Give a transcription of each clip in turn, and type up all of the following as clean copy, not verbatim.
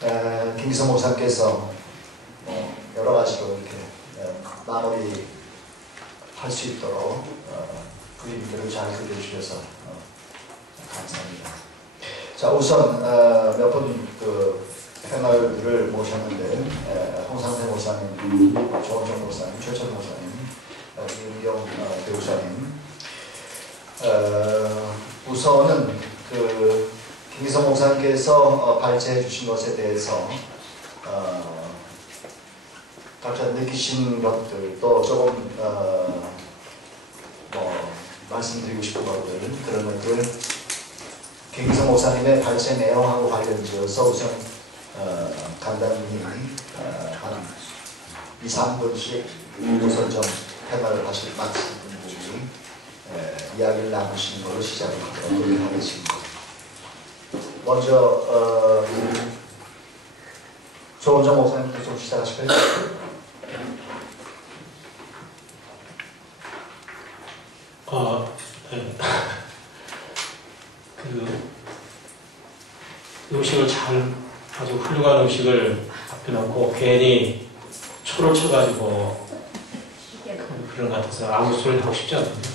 김기성 목사님께서 여러 가지로 이렇게 마무리 할 수 있도록 그림들을 잘 그려주셔서 감사합니다. 자, 우선 몇 분 패널들을 모셨는데 홍상태 목사님, 조원정 목사님, 최철 목사님, 이은경 배우자님. 우선은 김기성 목사님께서 발제해 주신 것에 대해서 각자 느끼신 것들, 또 조금 말씀드리고 싶은 것들, 그런 것들 김기성 목사님의 발제 내용하고 관련지어서 우선 간단히 한 2~3분씩 우선 좀 패널을 마친 분들이 이야기를 나누시는 걸로 시작을 하도록 하겠습니다. 먼저 조원정 목사님부터 좀 시작하실까요? 네. 음식을 아주 훌륭한 음식을 앞에 놓고 괜히 초를 쳐가지고 그런 것 같아서 아무 소리를 하고 싶지 않거든요.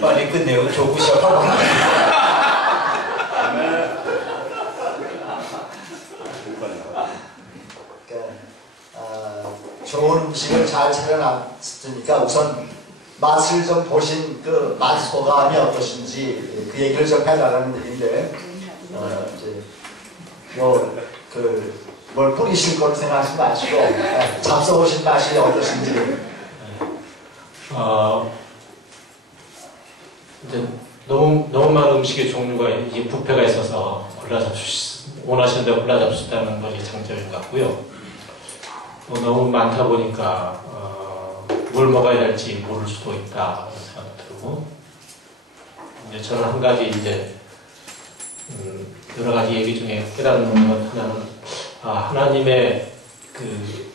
빨리 끝내고 조구 시작하고. 좋은 음식을 잘 차려놨으니까 우선 맛을 좀 보신 그 맛 소감이 어떠신지 그 얘기를 좀 해달라는 얘기인데 뭘 뿌리실 거로 생각하지 마시고 잡숴보신 맛이 어떠신지. 이제 너무 많은 음식의 종류가 이제 뷔페가 있어서 원하시는 대로 골라 잡수 있다는 것이 장점인 것 같고요. 너무 많다 보니까 뭘 먹어야 될지 모를 수도 있다 생각도 들고, 이제 저는 한 가지 이제 여러 가지 얘기 중에 깨닫는 것 하나는 하나님의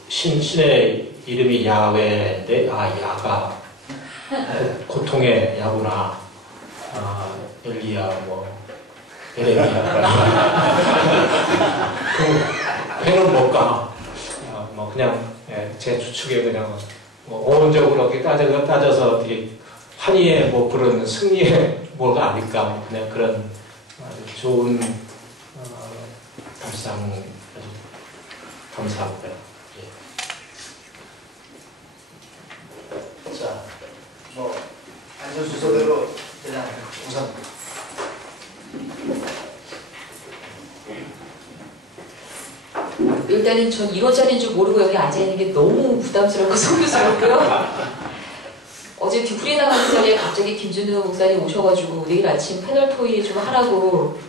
신의 이름이 야훼인데 야가 고통의 야구나, 엘리야 에레미야 회는 못 가. 그냥 제 추측에 그냥 어원적으로 이렇게 따져서 어떻게 환희의 그런 승리의 뭐가 아닐까, 그냥 그런 아주 좋은 감상 아주 감사하고요. 자, 앉은 순서대로 그냥 우선 일단은 전 1호짜리인 줄 모르고 여기 앉아있는 게 너무 부담스럽고 소유스럽고요. 어제 뒤풀이 나가는 자리에 갑자기 김준우 목사님 오셔가지고 내일 아침 패널 토의 좀 하라고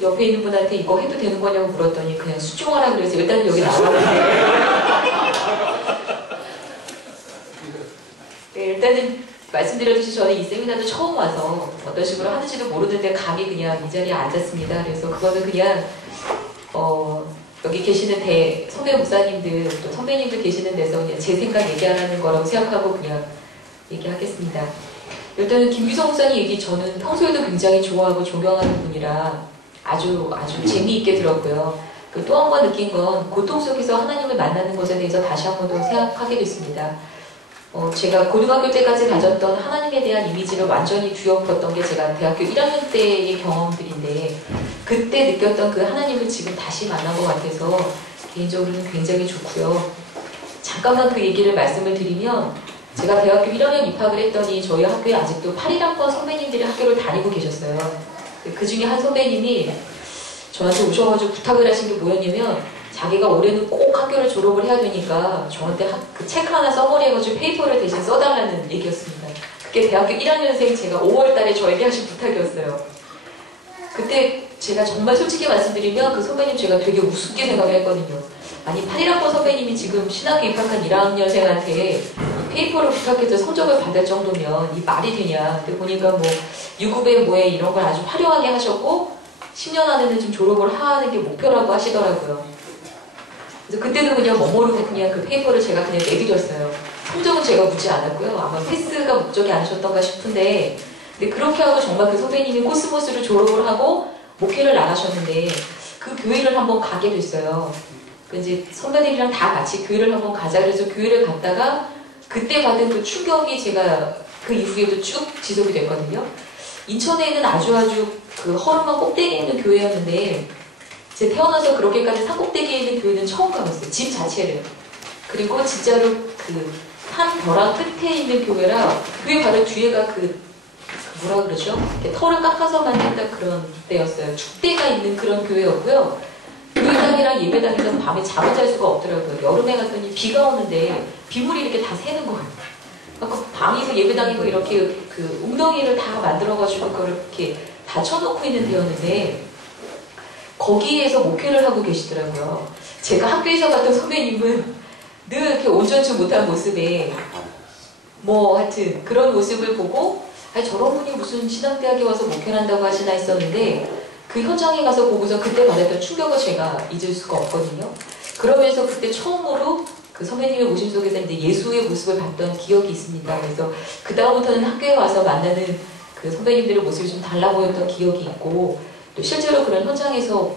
옆에 있는 분한테 이거 해도 되는 거냐고 물었더니 그냥 수종하라 그래서 일단은 여기 나왔는데 네, 일단은 말씀드렸듯이 저는 이 세미나도 처음 와서 어떤 식으로 하는지도 모르는데 감히 그냥 이 자리에 앉았습니다. 그래서 그거는 그냥 여기 계시는 선배 목사님들 또 선배님들 계시는 데서 그냥 제 생각 얘기하라는 거라고 생각하고 그냥 얘기하겠습니다. 일단은 김기성 목사님 얘기 저는 평소에도 굉장히 좋아하고 존경하는 분이라 아주 재미있게 들었고요. 또 한 번 느낀 건 고통 속에서 하나님을 만나는 것에 대해서 다시 한 번 더 생각하게 됐습니다. 제가 고등학교 때까지 가졌던 하나님에 대한 이미지를 완전히 뒤엎었던 게 제가 대학교 1학년 때의 경험들인데 그때 느꼈던 그 하나님을 지금 다시 만난 것 같아서 개인적으로는 굉장히 좋고요. 잠깐만 그 얘기를 말씀을 드리면 제가 대학교 1학년 입학을 했더니 저희 학교에 아직도 81학번 선배님들이 학교를 다니고 계셨어요. 그 중에 한 선배님이 저한테 오셔가지고 부탁을 하신 게 뭐였냐면 자기가 올해는 꼭 학교를 졸업을 해야 되니까 저한테 그 책 하나 써머리해가지고 페이퍼를 대신 써달라는 얘기였습니다. 그게 대학교 1학년생 제가 5월 달에 저에게 하신 부탁이었어요. 그때 제가 정말 솔직히 말씀드리면 그 선배님 제가 되게 우습게 생각을 했거든요. 아니 81학번 선배님이 지금 신학교 입학한 1학년생한테 페이퍼를 부탁해서 성적을 받을 정도면 이 말이 되냐. 근데 보니까 뭐 유급에 뭐에 이런 걸 아주 화려하게 하셨고 10년 안에는 좀 졸업을 하는 게 목표라고 하시더라고요. 그래서 그때도 그냥 멋모르고 그냥 그 페이퍼를 제가 그냥 내드렸어요. 성적은 제가 묻지 않았고요. 아마 패스가 목적이 아니셨던가 싶은데 근데 그렇게 하고 정말 그 선배님이 코스모스를 졸업을 하고 목회를 나가셨는데 그 교회를 한번 가게 됐어요. 이제 선배들이랑 다 같이 교회를 한번 가자 그래서 교회를 갔다가 그때 받은 그 충격이 제가 그 이후에도 쭉 지속이 됐거든요. 인천에 있는 아주 그 허름한 꼭대기에 있는 교회였는데 제가 태어나서 그렇게까지 산꼭대기에 있는 교회는 처음 가봤어요. 집 자체를. 그리고 진짜로 그 산 벼랑 끝에 있는 교회라 교회 바로 뒤에가 그 뭐라 그러죠? 털을 깎아서 만든다 그런 데였어요. 축대가 있는 그런 교회였고요. 교회당이랑 예배당이랑 밤에 잠을 잘 수가 없더라고요. 여름에 갔더니 비가 오는데 빗물이 이렇게 다 새는 거예요. 그 방이고 예배당이고 이렇게 그 웅덩이를 다 만들어가지고 그걸 이렇게 다 쳐놓고 있는 데였는데 거기에서 목회를 하고 계시더라고요. 제가 학교에서 봤던 선배님은 늘 이렇게 온전치 못한 모습에 뭐 하여튼 그런 모습을 보고 아니 저런 분이 무슨 신앙대학에 와서 목회를 한다고 하시나 했었는데 그 현장에 가서 보고서 그때 받았던 충격을 제가 잊을 수가 없거든요. 그러면서 그때 처음으로 그 선배님의 모심 속에서 이제 예수의 모습을 봤던 기억이 있습니다. 그래서 그 다음부터는 학교에 와서 만나는 그 선배님들의 모습이 좀 달라 보였던 기억이 있고 또 실제로 그런 현장에서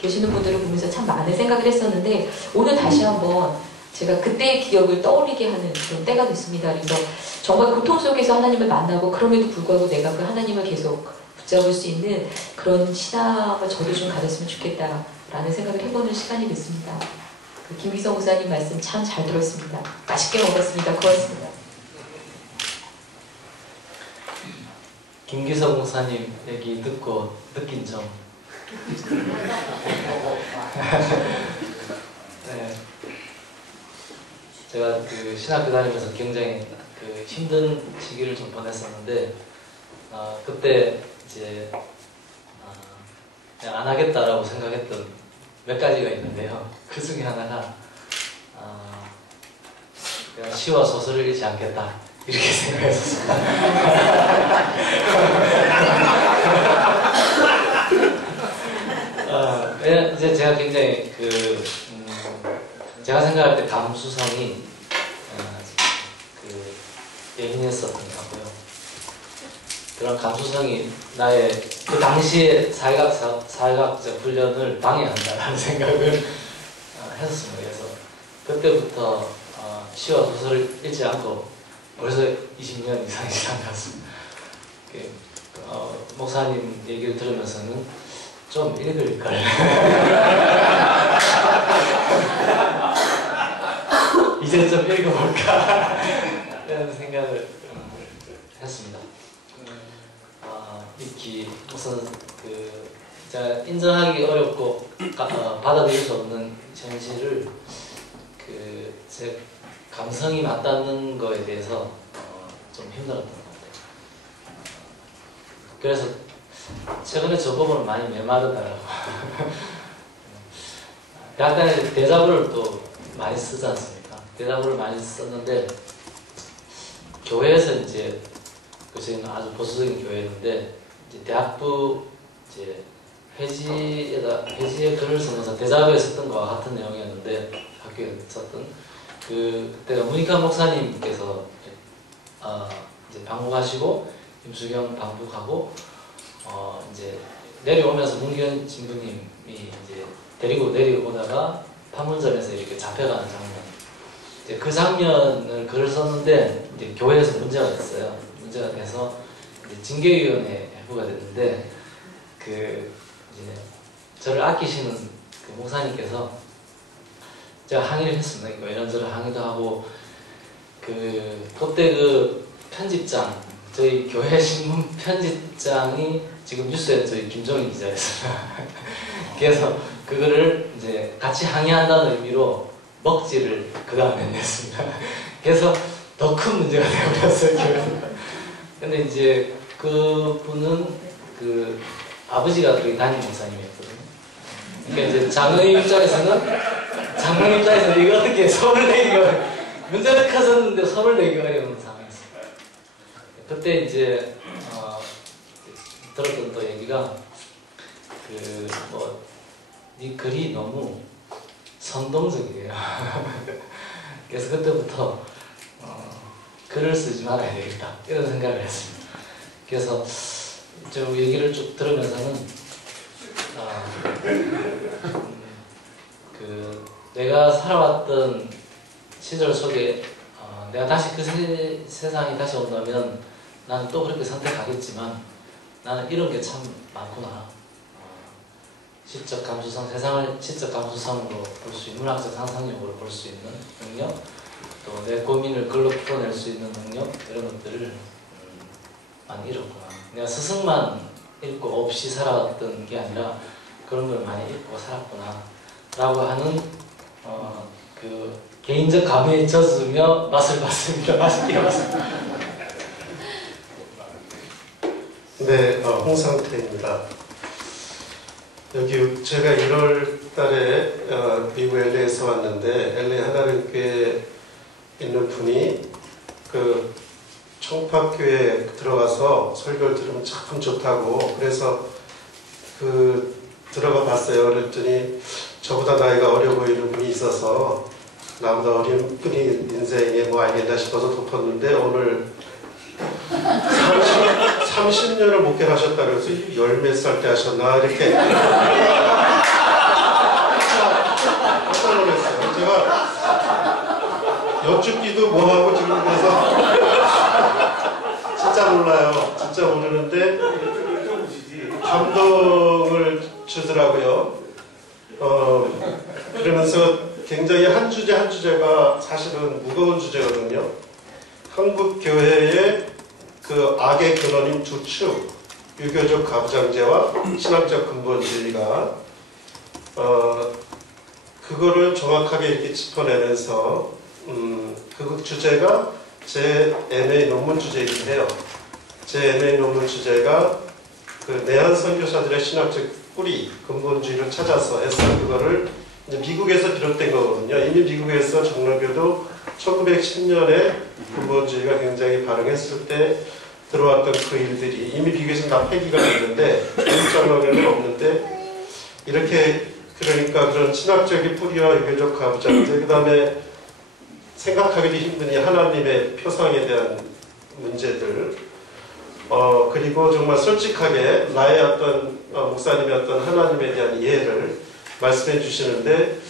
계시는 분들을 보면서 참 많은 생각을 했었는데 오늘 다시 한번 제가 그때의 기억을 떠올리게 하는 그런 때가 됐습니다. 그래서 정말 고통 속에서 하나님을 만나고 그럼에도 불구하고 내가 그 하나님을 계속 붙잡을 수 있는 그런 신앙을 저도 좀 가졌으면 좋겠다라는 생각을 해보는 시간이 됐습니다. 그 김기성 목사님 말씀 참 잘 들었습니다. 맛있게 먹었습니다. 고맙습니다. 김기성 목사님 얘기 듣고 느낀 점. 네. 제가 그 신학교 다니면서 굉장히 그 힘든 시기를 좀 보냈었는데 그때 이제 그냥 안 하겠다라고 생각했던 몇 가지가 있는데요. 그 중에 하나가 그냥 시와 소설을 읽지 않겠다 이렇게 생각했었어요. 이제 제가 굉장히 제가 생각할 때 감수성이 예민했었던 것 같고요. 그런 감수성이 나의 그 당시의 사회학적 훈련을 방해한다라는 생각을 했었습니다. 그래서 그때부터 시와 소설을 읽지 않고 벌써 20년 이상이 지난 것 같습니다. 목사님 얘기를 들으면서는 좀 읽을 걸. 이제 좀 읽어볼까 라는 생각을 했습니다. 익히 우선 제가 인정하기 어렵고 받아들일 수 없는 현실을 제 감성이 맞닿는 거에 대해서 좀 힘들었던 것 같아요. 그래서 최근에 저 부분은 많이 메마르더라고요. 약간 대자보를 또 많이 쓰지 않습니까? 대자보를 많이 썼는데 교회에서 이제 저희는 아주 보수적인 교회였는데 이제 대학부 이제 회지에 글을 쓰면서 대자보에 썼던 것과 같은 내용이었는데 학교에 썼던 그때가 문익환 목사님께서 이제 방북하시고 임수경 방북하고 이제 내려오면서 문기현 신부님이 이제 데리고 내려오다가 판문점에서 이렇게 잡혀가는 장면. 이제 그 장면을 글을 썼는데 이제 교회에서 문제가 됐어요. 문제가 돼서 이제 징계위원회에 회부가 됐는데 이제 저를 아끼시는 그 목사님께서 제가 항의를 했습니다. 이런저런 항의도 하고 그때 그 편집장 저희 교회 신문 편집장이 지금 뉴스에 저희 김종인 기자였어요. 그래서 그거를 이제 같이 항의한다는 의미로 먹지를 그 다음에 냈습니다. 그래서 더 큰 문제가 되어버렸어요, 교회에서. 근데 이제 그분은 아버지가 거기 담임 목사님이었거든요. 그러니까 이제 장로님 입장에서는 이거 어떻게 손을 내기가 문제는 커졌는데 손을 내기가 어려운 상황이었어요. 그때 이제 들었던 또 얘기가 이 글이 너무 선동적이에요. 그래서 그때부터 글을 쓰지 말아야 되겠다 이런 생각을 했습니다. 그래서 저 얘기를 쭉 들으면서는 내가 살아왔던 시절 속에 내가 다시 그 세상이 다시 온다면 나는 또 그렇게 선택하겠지만 나는 이런 게 참 많구나. 시적 감수성, 세상을 시적 감수성으로 볼 수 있는, 문학적 상상력으로 볼 수 있는 능력, 또 내 고민을 글로 풀어낼 수 있는 능력, 이런 것들을 많이 잃었구나. 내가 스승만 읽고 없이 살아왔던 게 아니라 그런 걸 많이 읽고 살았구나 라고 하는 그 개인적 감회에 젖으며 맛을 봤습니다. 맛있게 봤습니다. 네, 홍상태입니다. 여기 제가 1월 달에 미국 LA에서 왔는데 LA 하나님교회에 있는 분이 그 청파교회에 들어가서 설교를 들으면 참 좋다고 그래서 들어가 봤어요. 그랬더니 저보다 나이가 어려 보이는 분이 있어서 나보다 어린 분이 인생에 뭐 알겠나 싶어서 덮었는데 오늘 30년을 목회를 하셨다 그래서 10몇 살 때 하셨나 이렇게 깜짝 놀랐어요. 제가 여쭙기도 뭐하고 지금 그래서 진짜 몰라요. 진짜 모르는데 감동을 주더라고요. 그러면서 굉장히 한 주제 한 주제가 사실은 무거운 주제거든요. 한국 교회의 그 악의 근원인 두 축, 유교적 가부장제와 신학적 근본주의가 그거를 정확하게 이렇게 짚어내면서 그 주제가 제 MA 논문 주제이긴 해요. 제 MA 논문 주제가 그 내한 선교사들의 신학적 뿌리, 근본주의를 찾아서 해서 그거를 이제 미국에서 비롯된 거거든요. 이미 미국에서 정로교도 1910년에 근본주의가 굉장히 발흥했을 때 들어왔던 그 일들이 이미 미국에서 다 폐기가 됐는데 미국 정로교는 없는데 이렇게 그러니까 그런 신학적인 뿌리와 유교적 가부장제 그 다음에 생각하기도 힘든 이 하나님의 표상에 대한 문제들 그리고 정말 솔직하게 나의 어떤 목사님의 어떤 하나님에 대한 이해를 말씀해 주시는데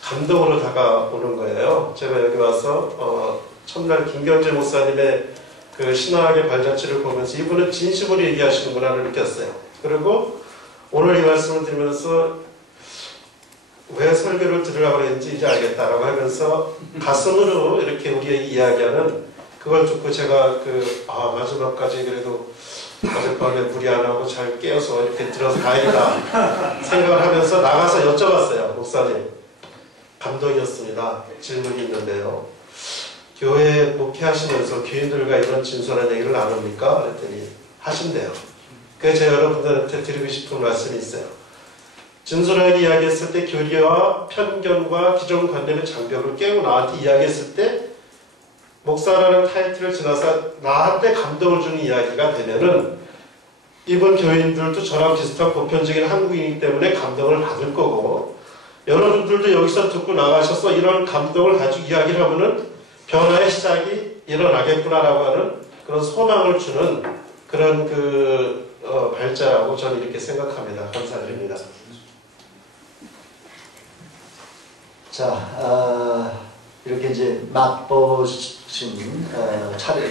감동으로 다가오는 거예요. 제가 여기 와서 첫날 김경재 목사님의 그 신학의 발자취를 보면서 이분은 진심으로 얘기하시는구나를 느꼈어요. 그리고 오늘 이 말씀을 들으면서 왜 설교를 들으라고 했는지 이제 알겠다라고 하면서 가슴으로 이렇게 우리의 이야기하는 그걸 듣고 제가 마지막까지 그래도 어젯밤에 무리 안 하고 잘 깨어서 이렇게 들어서 다행이다 생각을 하면서 나가서 여쭤봤어요. 목사님, 감동이었습니다. 질문이 있는데요. 교회 목회하시면서 교인들과 이런 진솔한 얘기를 나눕니까? 그랬더니 하신대요. 그래서 제가 여러분들한테 드리고 싶은 말씀이 있어요. 진솔하게 이야기했을 때 교리와 편견과 기존 관념의 장벽을 깨고 나한테 이야기했을 때 목사라는 타이틀을 지나서 나한테 감동을 주는 이야기가 되면은 이번 교인들도 저랑 비슷한 보편적인 한국인이기 때문에 감동을 받을 거고 여러분들도 여기서 듣고 나가셔서 이런 감동을 가지고 이야기를 하면은 변화의 시작이 일어나겠구나라고 하는 그런 소망을 주는 그런 발자라고 저는 이렇게 생각합니다. 감사드립니다. 자, 이렇게 이제 맛보신,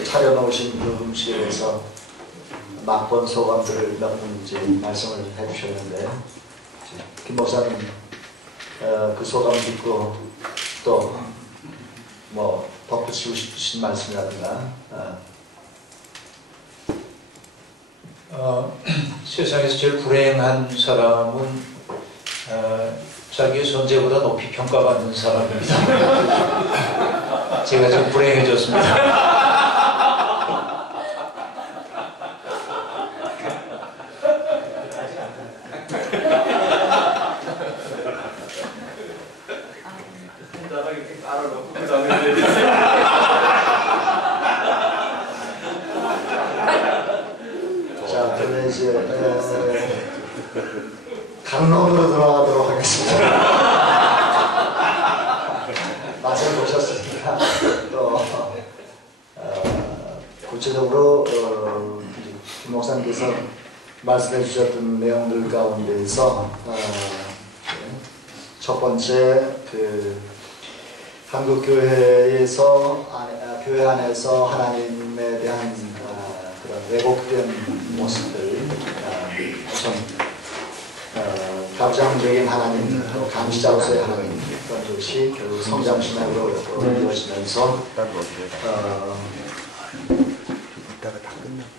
차려놓으신 그 음식에 대해서 맛본 소감들을 몇 분 이제 말씀을 해주셨는데, 김 목사님, 그 소감 듣고 또 뭐 덧붙이고 싶으신 말씀이라든가. 세상에서 제일 불행한 사람은 자기의 존재보다 높이 평가받는 사람입니다. 제가 좀 불행해졌습니다. 자, 그러면 이제 강론으로 들어가도록 하겠습니다. 맛을 보셨으니까 또 구체적으로 김 목사님께서 말씀해 주셨던 내용들 가운데서 첫 번째 그 한국 교회에서 교회 안에서 하나님에 대한 그런 왜곡된 모습들 우선 가부장적인 하나님, 감시자로서의 하나님 그런 것이 결국 성장신학으로 이어지면서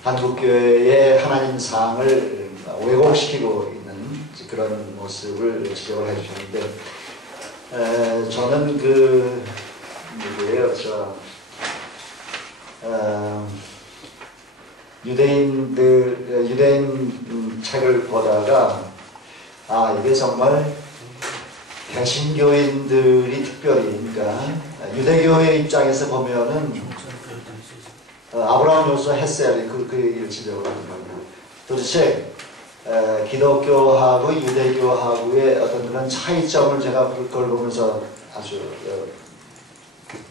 한국교회의 하나님상을 왜곡시키고 있는 그런 모습을 지적을 해주셨는데 저는 그 누구예요? 유대인 책을 보다가 이게 정말 개신교인들이 특별히 그러니까 유대교회 입장에서 보면은 아브라함 요소 헤셀이 그 얘기를 지적을 하는 겁니다. 도대체 기독교하고 유대교하고의 어떤 그런 차이점을 제가 그걸 보면서 아주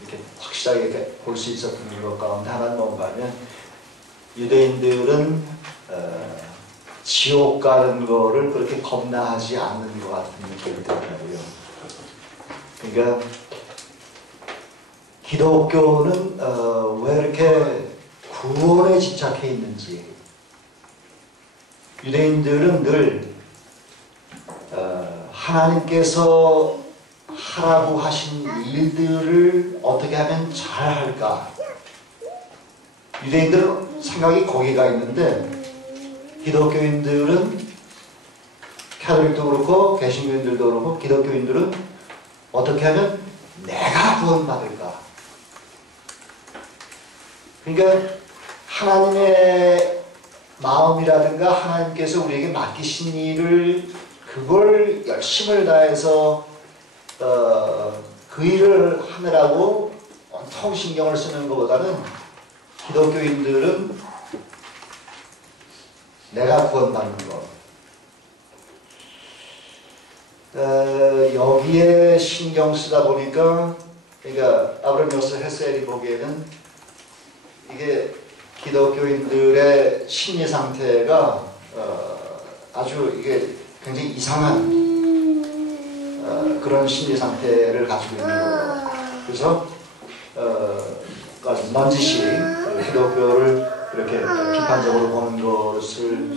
이렇게 확실하게 볼 수 있었던 것 가운데 하나는 뭔가 하면 유대인들은 지옥 가는 거를 그렇게 겁나하지 않는 것 같은 느낌이 들더라고요. 그러니까 기독교는 왜 이렇게 구원에 집착해 있는지 유대인들은 늘 하나님께서 하라고 하신 일들을 어떻게 하면 잘할까 유대인들은 생각이 거기가 있는데 기독교인들은 캐톨릭도 그렇고 개신교인들도 그렇고 기독교인들은 어떻게 하면 내가 구원받을까 그러니까 하나님의 마음이라든가 하나님께서 우리에게 맡기신 일을 그걸 열심을 다해서 그 일을 하느라고 온통 신경을 쓰는 것보다는 기독교인들은 내가 구원받는 것 여기에 신경 쓰다 보니까 그러니까 아브라함 요셉 헤셀이 보기에는 이게 기독교인들의 심리 상태가 아주 이게 굉장히 이상한 그런 심리 상태를 가지고 있는 거예요. 그래서 넌지시 기독교를 이렇게 비판적으로 보는 것을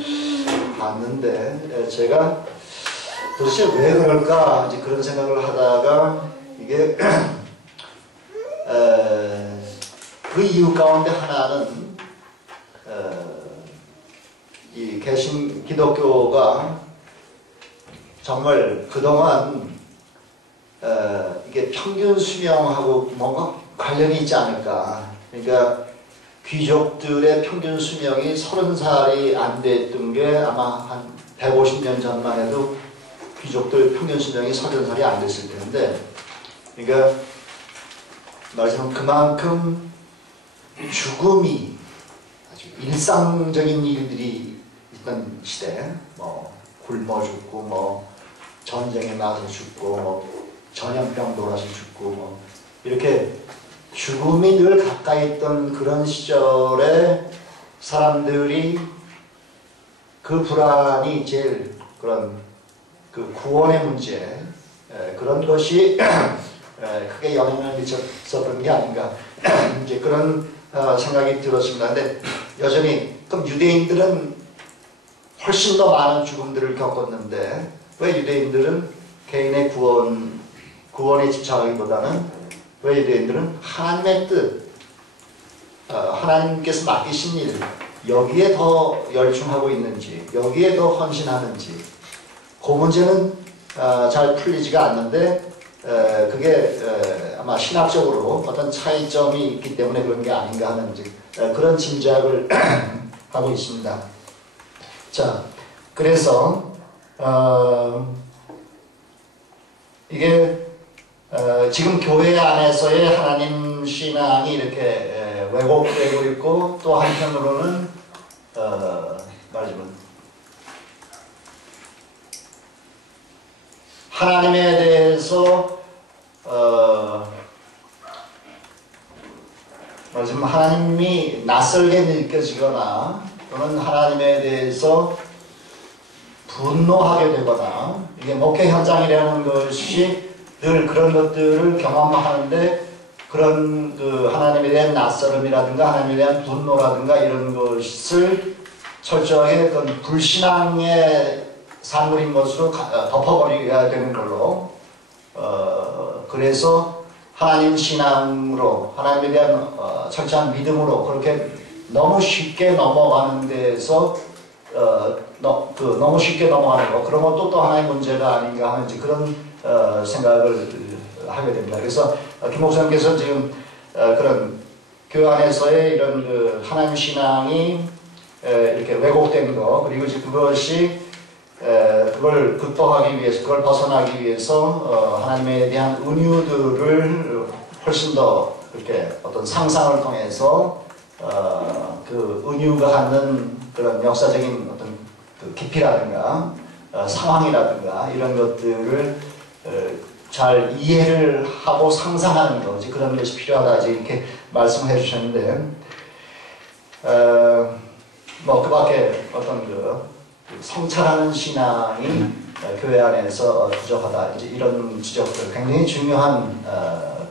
봤는데 제가 도대체 왜 그럴까 이제 그런 생각을 하다가 이게 그 이유 가운데 하나는 이 개신 기독교가 정말 그동안 이게 평균 수명하고 뭔가 관련이 있지 않을까. 그러니까 귀족들의 평균 수명이 30살이 안 됐던 게 아마 한 150년 전만 해도 귀족들 평균 수명이 30살이 안 됐을 텐데 그러니까 말하자면 그만큼 죽음이 아주 일상적인 일들이 있던 시대 뭐 굶어 죽고 뭐 전쟁에 나서 죽고 뭐 전염병 돌아서 죽고 뭐 이렇게 죽음이 늘 가까이 있던 그런 시절에 사람들이 그 불안이 제일 그런 그 구원의 문제 그런 것이 크게 영향을 미쳤었던 게 아닌가 이제 그런 생각이 들었습니다. 근데 여전히 그럼 유대인들은 훨씬 더 많은 죽음들을 겪었는데 왜 유대인들은 개인의 구원에 집착하기보다는 왜 유대인들은 하나님의 뜻, 하나님께서 맡기신 일 여기에 더 열중하고 있는지 여기에 더 헌신하는지 그 문제는 잘 풀리지가 않는데 그게 아마 신학적으로 어떤 차이점이 있기 때문에 그런 게 아닌가 하는 그런 짐작을 하고 있습니다. 자, 그래서 이게 지금 교회 안에서의 하나님 신앙이 이렇게 왜곡되고 있고 또 한편으로는 말하자면 하나님에 대해서 말하자면 하나님이 낯설게 느껴지거나 또는 하나님에 대해서 분노하게 되거나 이게 목회 현장이라는 것이 늘 그런 것들을 경험하는데 그런 그 하나님에 대한 낯설음이라든가 하나님에 대한 분노라든가 이런 것을 철저하게 어떤 불신앙의 산물인 것으로 덮어버려야 되는 걸로 그래서 하나님 신앙으로 하나님에 대한 철저한 믿음으로 그렇게 너무 쉽게 넘어가는 데에서 너무 쉽게 넘어가는 거 그런 것도 또 하나의 문제가 아닌가 하는 그런 생각을 하게 됩니다. 그래서 김 목사님께서 지금 그런 교회 안에서의 이런 그 하나님 신앙이 이렇게 왜곡된 거 그리고 이제 그것이 그걸 극복하기 위해서 그걸 벗어나기 위해서 하나님에 대한 은유들을 훨씬 더 이렇게 어떤 상상을 통해서 그 은유가 갖는 그런 역사적인 어떤 그 깊이라든가 상황이라든가 이런 것들을 잘 이해를 하고 상상하는 거 그런 것이 필요하다 이렇게 말씀해 주셨는데 뭐 그밖에 어떤 그 성찰하는 신앙이 교회 안에서 부족하다 이제 이런 지적들 굉장히 중요한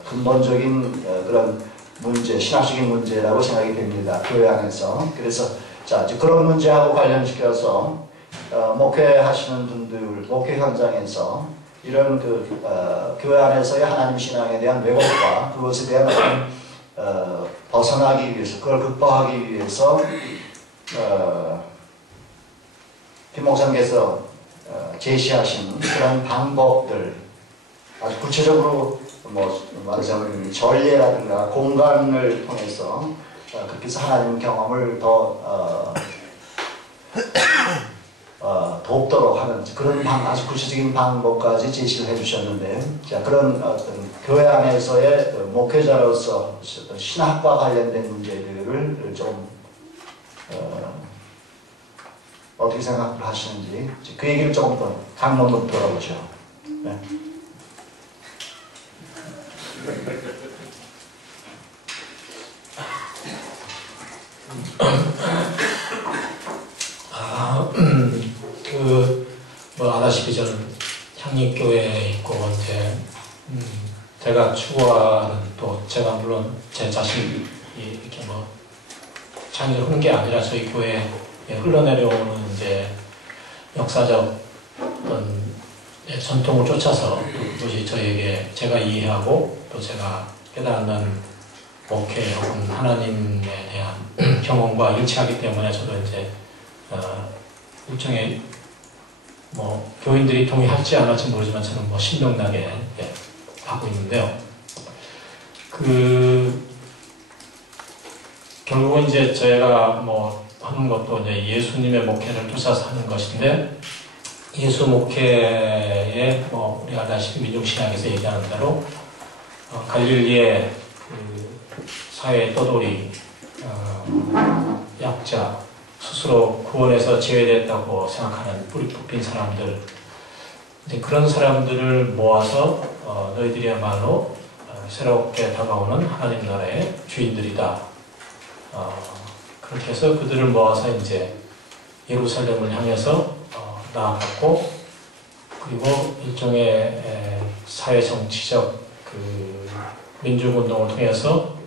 근본적인 그런 문제 신학적인 문제라고 생각이 됩니다. 교회 안에서 그래서 자 이제 그런 문제하고 관련시켜서 목회하시는 분들 목회 현장에서 이런 그 교회 안에서의 하나님 신앙에 대한 왜곡과 그것에 대한 벗어나기 위해서 그걸 극복하기 위해서 김 목사님께서 제시하신 그런 방법들 아주 구체적으로 뭐 말하자면 전례라든가 공간을 통해서 그렇게 해서 하나님 경험을 더 돕도록 하는 그런 아주 구체적인 방법까지 제시를 해주셨는데 자 그런 어떤 교회 안에서의 목회자로서 신학과 관련된 문제들을 좀 어떻게 생각을 하시는지 그 얘기를 조금 더 강론으로 들어보죠. 네. 뭐 아다시피 저는 향립교회에 있고 이제 제가 추구하는 또 제가 물론 제 자신이 이렇게 뭐 자기를 흐른 게 아니라 저희 교회에 흘러내려오는 이제 역사적 어떤 전통을 쫓아서 그것이 저에게 제가 이해하고 또 제가 깨닫는 목회 혹은 하나님에 대한 경험과 일치하기 때문에 저도 이제 일종의 뭐 교인들이 동의할지 안 할지 모르지만 저는 뭐 신명나게 하고 있는데요. 결국은 이제 저희가 뭐 하는 것도 이제 예수님의 목회를 쫓아서 하는 것인데 예수 목회에 뭐 우리가 알다시피 민족신학에서 얘기하는 대로 갈릴리의 그 사회의 떠돌이 약자 스스로 구원에서 제외됐다고 생각하는 뿌리 뽑힌 사람들 이제 그런 사람들을 모아서 너희들이야말로 새롭게 다가오는 하나님 나라의 주인들이다. 그렇게 해서 그들을 모아서 이제 예루살렘을 향해서 나아갔고 그리고 일종의 사회 정치적 그 민중운동을 통해서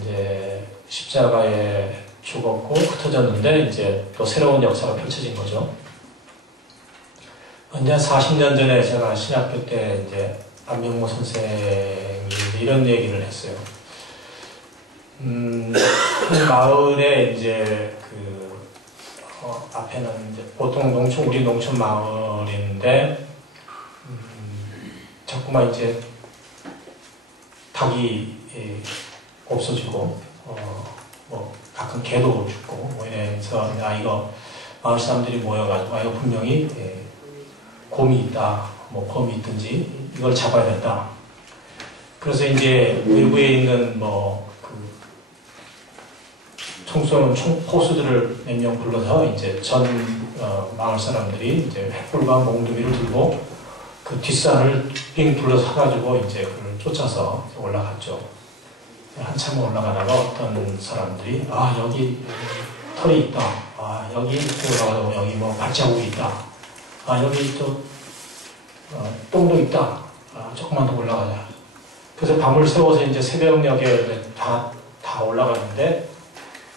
이제 십자가에 죽었고 흩어졌는데 이제 또 새로운 역사가 펼쳐진 거죠. 언제 40년 전에 제가 신학교 때 이제 안명모 선생이 이런 얘기를 했어요. 한 마을에 이제 그 앞에는 이제 보통 우리 농촌 마을인데 자꾸만 이제 닭이 없어지고 뭐 가끔 개도 죽고 뭐 이래서 이거 마을 사람들이 모여가지고 이거 분명히 곰이 있다, 뭐 범이 있든지 이걸 잡아야 된다. 그래서 이제 외부에 있는 뭐 그 총쏘는 포수들을 몇 명 불러서 이제 전 마을 사람들이 이제 횃불과 몽둥이를 들고 그 뒷산을 빙 둘러서 가지고 이제 그걸 쫓아서 올라갔죠. 한참 올라가다가 어떤 사람들이 여기 털이 있다. 여기 올라가고 여기 뭐 발자국이 있다. 여기 또 똥도 있다. 조금만 더 올라가자. 그래서 밤을 새워서 이제 새벽녘에 다 올라가는데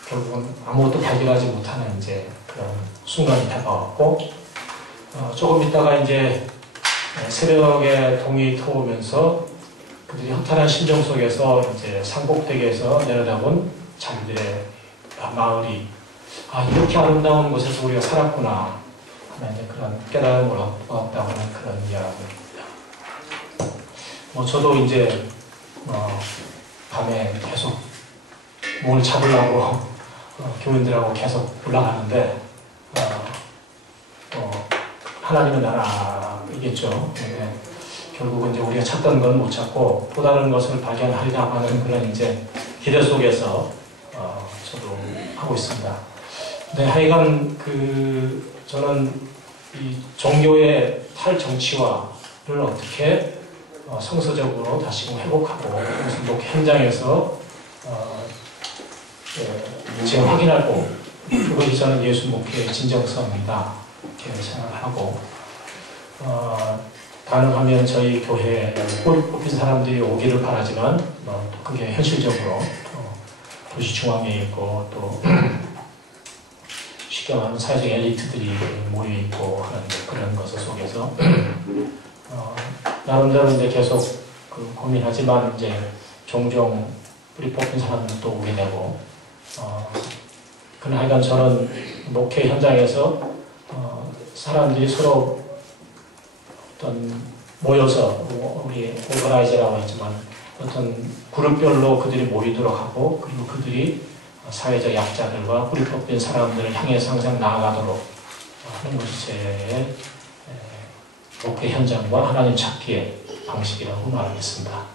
결국은 아무것도 발견하지 못하는 이제 그런 순간이 다가왔고 조금 있다가 이제 새벽에 동이 터오면서 그들이 허탈한 심정 속에서 이제 산꼭대기에서 내려다본 자기들의 마을이 이렇게 아름다운 곳에서 우리가 살았구나 하는 이제 그런 깨달음을 얻었다고 하는 그런 이야기입니다. 저도 이제 밤에 계속 몸을 잡으려고 교인들하고 계속 올라가는데 하나님은 나라이겠죠. 결국은 이제 우리가 찾던 건 못 찾고 또 다른 것을 발견하리라 하는 그런 이제 기대 속에서 저도 하고 있습니다. 근데 하여간 저는 이 종교의 탈정치화를 어떻게 성서적으로 다시금 회복하고 무슨 목회 현장에서 제가 확인하고 그것이 저는 예수 목회의 진정성이다 이렇게 생각을 하고 가능하면 저희 교회에 꼬리 뽑힌 사람들이 오기를 바라지만 또 그게 현실적으로 도시 중앙에 있고 또 쉽게 말하면 사회적 엘리트들이 모여있고 하는 그런 것을 속에서 나름대로 이제 계속 고민하지만 이제 종종 뿌리 뽑힌 사람들도 오게 되고 그러나 하여간 저는 목회 현장에서 사람들이 서로 어떤 모여서 우리 오거나이저라고 했지만 어떤 그룹별로 그들이 모이도록 하고 그리고 그들이 사회적 약자들과 뿌리 뽑힌 사람들을 향해서 항상 나아가도록 하는 것이 제 목회 현장과 하나님 찾기의 방식이라고 말하겠습니다.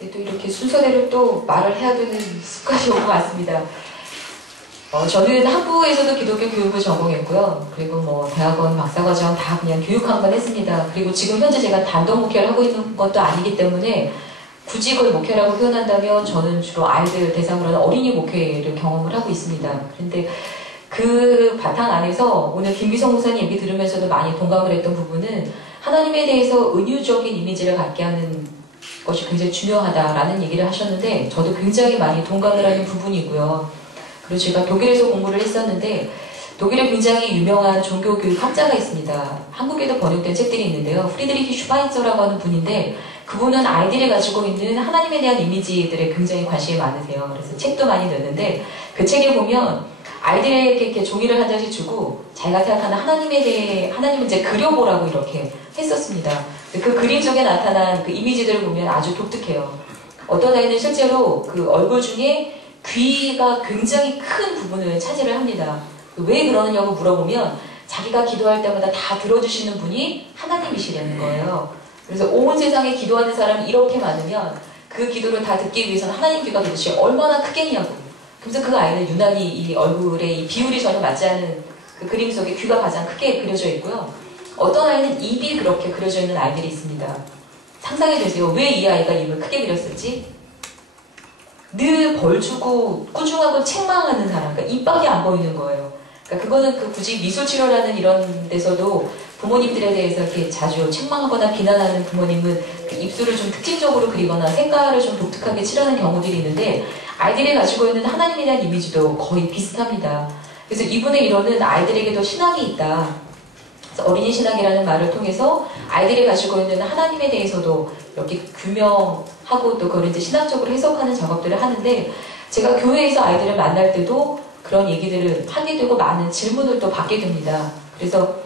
네, 또 이렇게 순서대로 또 말을 해야 되는 습관이 온 것 같습니다. 저는 학부에서도 기독교 교육을 전공했고요. 그리고 뭐 대학원 박사과정 다 그냥 교육학만 했습니다. 그리고 지금 현재 제가 단독 목회를 하고 있는 것도 아니기 때문에 굳이 그걸 목회라고 표현한다면 저는 주로 아이들 대상으로 하는 어린이 목회를 경험을 하고 있습니다. 그런데 그 바탕 안에서 오늘 김비성 목사님 얘기 들으면서도 많이 동감을 했던 부분은 하나님에 대해서 은유적인 이미지를 갖게 하는 것이 굉장히 중요하다라는 얘기를 하셨는데 저도 굉장히 많이 동감을 하는 부분이고요. 그리고 제가 독일에서 공부를 했었는데 독일에 굉장히 유명한 종교교육 학자가 있습니다. 한국에도 번역된 책들이 있는데요. 프리드리히 슈바이처라고 하는 분인데 그분은 아이들이 가지고 있는 하나님에 대한 이미지들에 굉장히 관심이 많으세요. 그래서 책도 많이 냈는데 그 책에 보면 아이들에게 이렇게 종이를 한 장씩 주고 자기가 생각하는 하나님에 대해 하나님을 이제 그려보라고 이렇게 했었습니다. 그 그림 속에 나타난 그 이미지들을 보면 아주 독특해요. 어떤 아이는 실제로 그 얼굴 중에 귀가 굉장히 큰 부분을 차지를 합니다. 왜 그러느냐고 물어보면 자기가 기도할 때마다 다 들어주시는 분이 하나님이시라는 거예요. 그래서 온 세상에 기도하는 사람이 이렇게 많으면 그 기도를 다 듣기 위해서는 하나님 귀가 도대체 얼마나 크겠냐고. 그래서 그 아이는 유난히 이 얼굴에 이 비율이 전혀 맞지 않은 그 그림 속에 귀가 가장 크게 그려져 있고요. 어떤 아이는 입이 그렇게 그려져 있는 아이들이 있습니다. 상상해 보세요. 왜 이 아이가 입을 크게 그렸을지? 늘 벌주고 꾸중하고 책망하는 사람, 그러니까 입밖에 안 보이는 거예요. 그러니까 그거는 굳이 미술치료라는 이런 데서도 부모님들에 대해서 이렇게 자주 책망하거나 비난하는 부모님은 그 입술을 좀 특징적으로 그리거나 색깔을 좀 독특하게 칠하는 경우들이 있는데 아이들이 가지고 있는 하나님에 대한 이미지도 거의 비슷합니다. 그래서 이분의 이론은 아이들에게도 신앙이 있다. 그래서 어린이 신앙이라는 말을 통해서 아이들이 가지고 있는 하나님에 대해서도 이렇게 규명하고 또 그걸 이제 신학적으로 해석하는 작업들을 하는데 제가 교회에서 아이들을 만날 때도 그런 얘기들을 하게 되고 많은 질문을 또 받게 됩니다. 그래서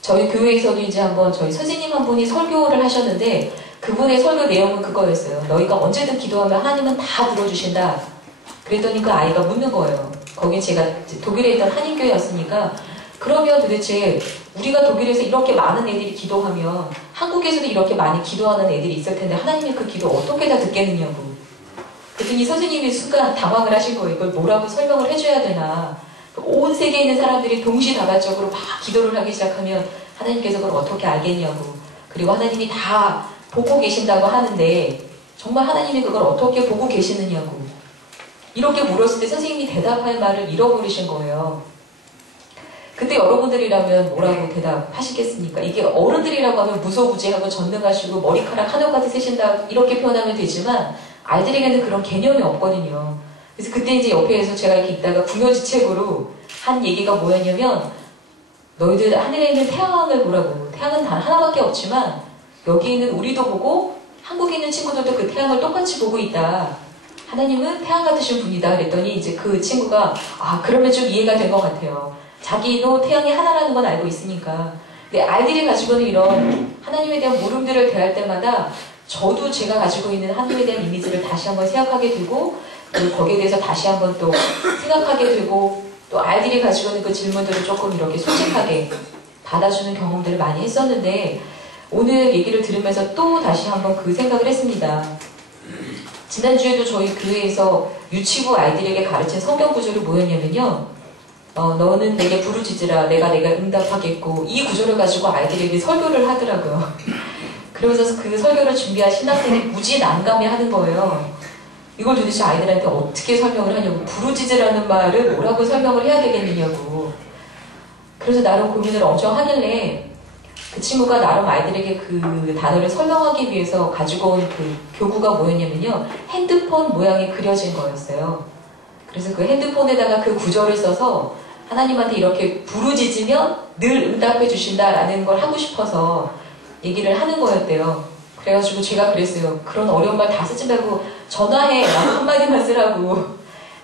저희 교회에서도 이제 한번 저희 선생님 한 분이 설교를 하셨는데 그분의 설교 내용은 그거였어요. 너희가 언제든 기도하면 하나님은 다 들어주신다. 그랬더니 그 아이가 묻는 거예요. 거기 제가 독일에 있던 한인교회였으니까 그러면 도대체 우리가 독일에서 이렇게 많은 애들이 기도하면 한국에서도 이렇게 많이 기도하는 애들이 있을 텐데 하나님이 그 기도 어떻게 다 듣겠느냐고. 그랬더니 선생님이 순간 당황을 하신 거예요. 이걸 뭐라고 설명을 해줘야 되나. 온 세계에 있는 사람들이 동시다발적으로 막 기도를 하기 시작하면 하나님께서 그걸 어떻게 알겠냐고. 그리고 하나님이 다 보고 계신다고 하는데 정말 하나님이 그걸 어떻게 보고 계시느냐고. 이렇게 물었을 때 선생님이 대답할 말을 잃어버리신 거예요. 그때 여러분들이라면 뭐라고 대답하시겠습니까? 이게 어른들이라고 하면 무소부지하고 전능하시고 머리카락 하나같이 세신다 이렇게 표현하면 되지만 아이들에게는 그런 개념이 없거든요. 그래서 그때 이제 옆에서 제가 이렇게 있다가 궁여지책으로 한 얘기가 뭐였냐면 너희들 하늘에 있는 태양을 보라고. 태양은 단 하나밖에 없지만 여기 있는 우리도 보고 한국에 있는 친구들도 그 태양을 똑같이 보고 있다. 하나님은 태양 같으신 분이다. 그랬더니 이제 그 친구가 그러면 좀 이해가 된 것 같아요. 자기도 태양이 하나라는 건 알고 있으니까. 근데 아이들이 가지고 있는 이런 하나님에 대한 물음들을 대할 때마다 저도 제가 가지고 있는 하나님에 대한 이미지를 다시 한번 생각하게 되고 그리고 거기에 대해서 다시 한번 또 생각하게 되고 또 아이들이 가지고 있는 그 질문들을 조금 이렇게 솔직하게 받아주는 경험들을 많이 했었는데 오늘 얘기를 들으면서 또 다시 한번 그 생각을 했습니다. 지난주에도 저희 교회에서 유치부 아이들에게 가르친 성경 구절이 뭐였냐면요. 너는 내게 부르짖으라 내가 응답하겠고 이 구절을 가지고 아이들에게 설교를 하더라고요. 그러면서 그 설교를 준비한 신학생이 무지 난감해 하는 거예요. 이걸 도대체 아이들한테 어떻게 설명을 하냐고. 부르짖으라는 말을 뭐라고 설명을 해야 되겠느냐고. 그래서 나름 고민을 엄청 하길래 그 친구가 나름 아이들에게 그 단어를 설명하기 위해서 가지고 온 그 교구가 뭐였냐면요. 핸드폰 모양이 그려진 거였어요. 그래서 그 핸드폰에다가 그 구절을 써서 하나님한테 이렇게 부르짖으면 늘 응답해 주신다라는 걸 하고 싶어서 얘기를 하는 거였대요. 그래가지고 제가 그랬어요. 그런 어려운 말 다 쓰지 말고 전화해. 라고 한마디만 쓰라고.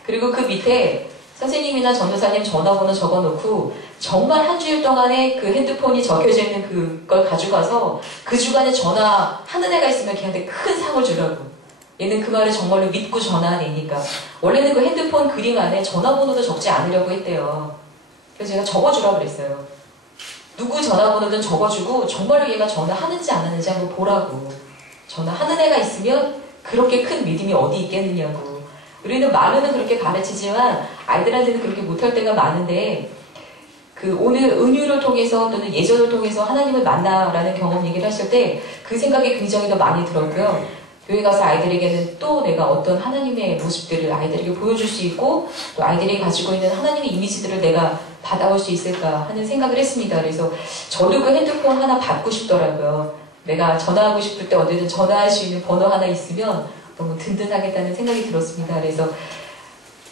그리고 그 밑에 선생님이나 전도사님 전화번호 적어놓고 정말 한 주일 동안에 그 핸드폰이 적혀져 있는 그걸 가져가서 그 주간에 전화하는 애가 있으면 걔한테 큰 상을 주라고. 얘는 그 말을 정말로 믿고 전화한 애니까. 원래는 그 핸드폰 그림 안에 전화번호도 적지 않으려고 했대요. 그래서 제가 적어주라고 그랬어요. 누구 전화번호든 적어주고 정말로 얘가 전화하는지 안 하는지 한번 보라고. 전화하는 애가 있으면 그렇게 큰 믿음이 어디 있겠느냐고. 우리는 말로는 그렇게 가르치지만 아이들한테는 그렇게 못할 때가 많은데 그 오늘 은유를 통해서 또는 예전을 통해서 하나님을 만나라는 경험 얘기를 하실 때 그 생각이 굉장히 더 많이 들었고요. 교회 가서 아이들에게는 또 내가 어떤 하나님의 모습들을 아이들에게 보여줄 수 있고 또 아이들이 가지고 있는 하나님의 이미지들을 내가 받아올 수 있을까 하는 생각을 했습니다. 그래서 저도 그 핸드폰 하나 받고 싶더라고요. 내가 전화하고 싶을 때 어디든 전화할 수 있는 번호 하나 있으면 너무 든든하겠다는 생각이 들었습니다. 그래서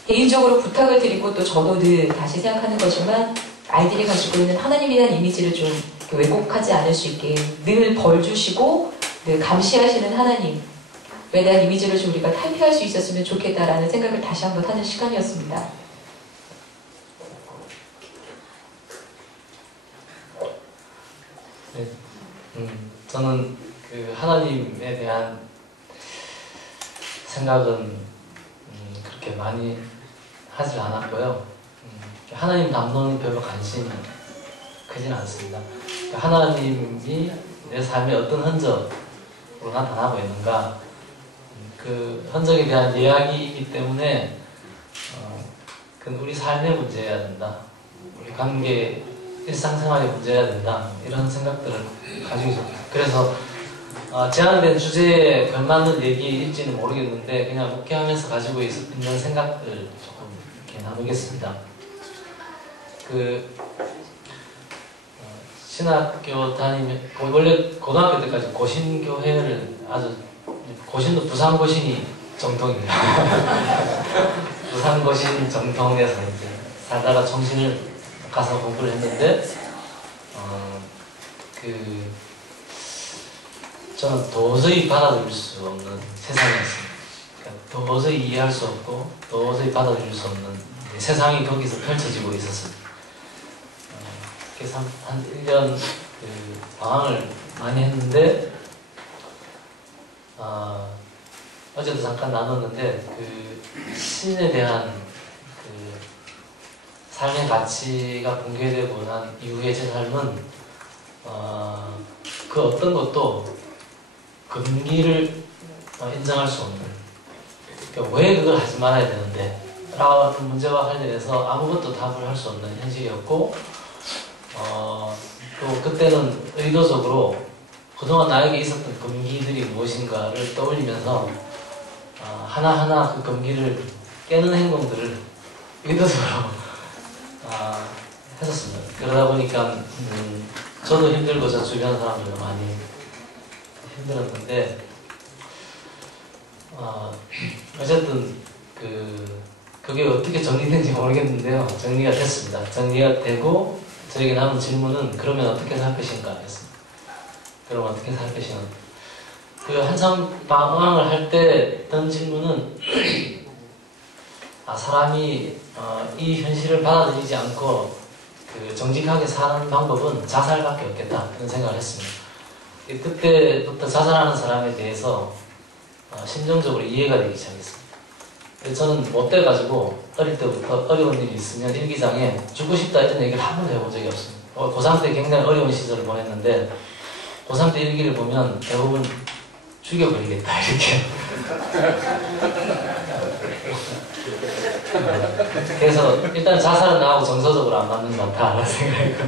개인적으로 부탁을 드리고 또 저도 늘 다시 생각하는 거지만 아이들이 가지고 있는 하나님에 대한 이미지를 좀 왜곡하지 않을 수 있게 늘 벌 주시고 늘 감시하시는 하나님에 대한 이미지를 좀 우리가 탈피할 수 있었으면 좋겠다라는 생각을 다시 한번 하는 시간이었습니다. 네, 저는 그 하나님에 대한 생각은 그렇게 많이 하질 않았고요. 하나님 담론이 별로 관심이 크지는 않습니다. 하나님이 내 삶에 어떤 흔적으로 나타나고 있는가, 그 흔적에 대한 이야기이기 때문에 그건 우리 삶의 문제여야 된다. 우리 관계, 일상생활의 문제여야 된다. 이런 생각들을 가지고 있습니다. 그래서 제한된 주제에 걸맞는 얘기일지는 모르겠는데 그냥 목회하면서 가지고 있는 생각들 조금 이렇게 나누겠습니다. 신학교 다니면 원래 고등학교 때까지 고신교회를 아주 고신도 부산고신이 정통입니다. 부산고신 정통에서 이제 살다가 정신을 가서 공부를 했는데 저는 도저히 받아들일 수 없는 세상이었습니다. 그러니까 도저히 이해할 수 없고 도저히 받아들일 수 없는 세상이 거기서 펼쳐지고 있었습니다. 그래서 한 1년 방황을 많이 했는데 어제도 잠깐 나눴는데 신에 대한 삶의 가치가 붕괴되고 난 이후의 제 삶은 그 어떤 것도 금기를 인정할 수 없는 그러니까 왜 그걸 하지 말아야 되는데 라는 문제와 관련해서 아무것도 답을 할 수 없는 현실이었고 또 그때는 의도적으로 그동안 나에게 있었던 금기들이 무엇인가를 떠올리면서 하나하나 그 금기를 깨는 행동들을 의도적으로 했었습니다. 그러다 보니까 저도 힘들고 저 주변 사람들도 많이 힘들었는데 어쨌든 그게 어떻게 정리된지 모르겠는데요. 정리가 됐습니다. 정리가 되고 저에게 남은 질문은 그러면 어떻게 살 것인가 였습니다. 그럼 어떻게 살 것인가. 한참 방황을 할 때 던 질문은 사람이 이 현실을 받아들이지 않고 정직하게 사는 방법은 자살밖에 없겠다 그런 생각을 했습니다. 그때부터 자살하는 사람에 대해서 심정적으로 이해가 되기 시작했습니다. 저는 못 돼가지고 어릴 때부터 어려운 일이 있으면 일기장에 죽고 싶다 이런 얘기를 한 번도 해본 적이 없습니다. 고3 때 굉장히 어려운 시절을 보냈는데 고3 때 일기를 보면 대부분 죽여버리겠다 이렇게 그래서 일단 자살은 나하고 정서적으로 안 맞는 것 같다라는 생각이고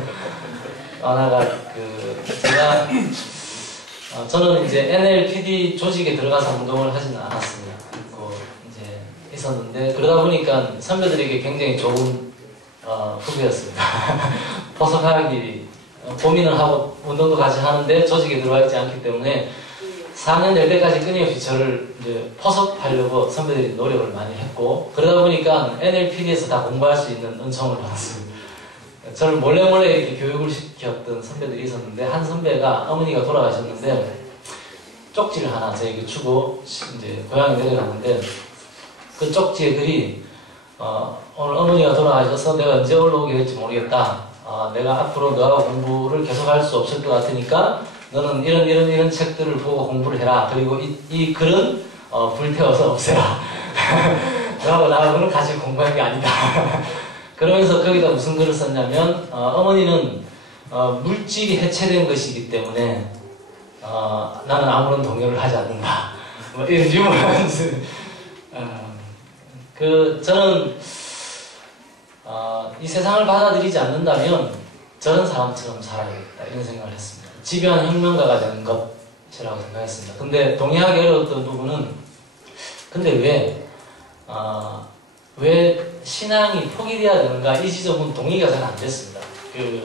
하나가 제가 저는 이제 NLPD 조직에 들어가서 운동을 하지는 않았습니다. 이제 있었는데 그러다 보니까 선배들에게 굉장히 좋은 후배였습니다. 포석하기 고민을 하고 운동도 같이 하는데 조직에 들어와 있지 않기 때문에 4년 될 때까지 끊임없이 저를 이제 포섭하려고 선배들이 노력을 많이 했고 그러다 보니까 NLPD에서 다 공부할 수 있는 은총을 받았습니다. 저를 몰래 이렇게 교육을 시켰던 선배들이 있었는데 한 선배가 어머니가 돌아가셨는데 쪽지를 하나 저에게 주고 이제 고향에 내려갔는데 그 쪽지에 글이 오늘 어머니가 돌아가셔서 내가 언제 올라오게 될지 모르겠다. 내가 앞으로 너하고 공부를 계속할 수 없을 것 같으니까 너는 이런 책들을 보고 공부를 해라. 그리고 이 글은 불태워서 없애라. 너하고 나하고는 같이 공부한 게 아니다. 그러면서 거기다 무슨 글을 썼냐면 어머니는 물질이 해체된 것이기 때문에 나는 아무런 동요를 하지 않는다. 뭐 이런 유머한 저는 이 세상을 받아들이지 않는다면 저런 사람처럼 살아야겠다 이런 생각을 했습니다. 집요한 혁명가가 되는 것이라고 생각했습니다. 근데 동의하기 어려웠던 부분은 근데 왜 신앙이 포기돼야 되는가 이 지점은 동의가 잘 안 됐습니다.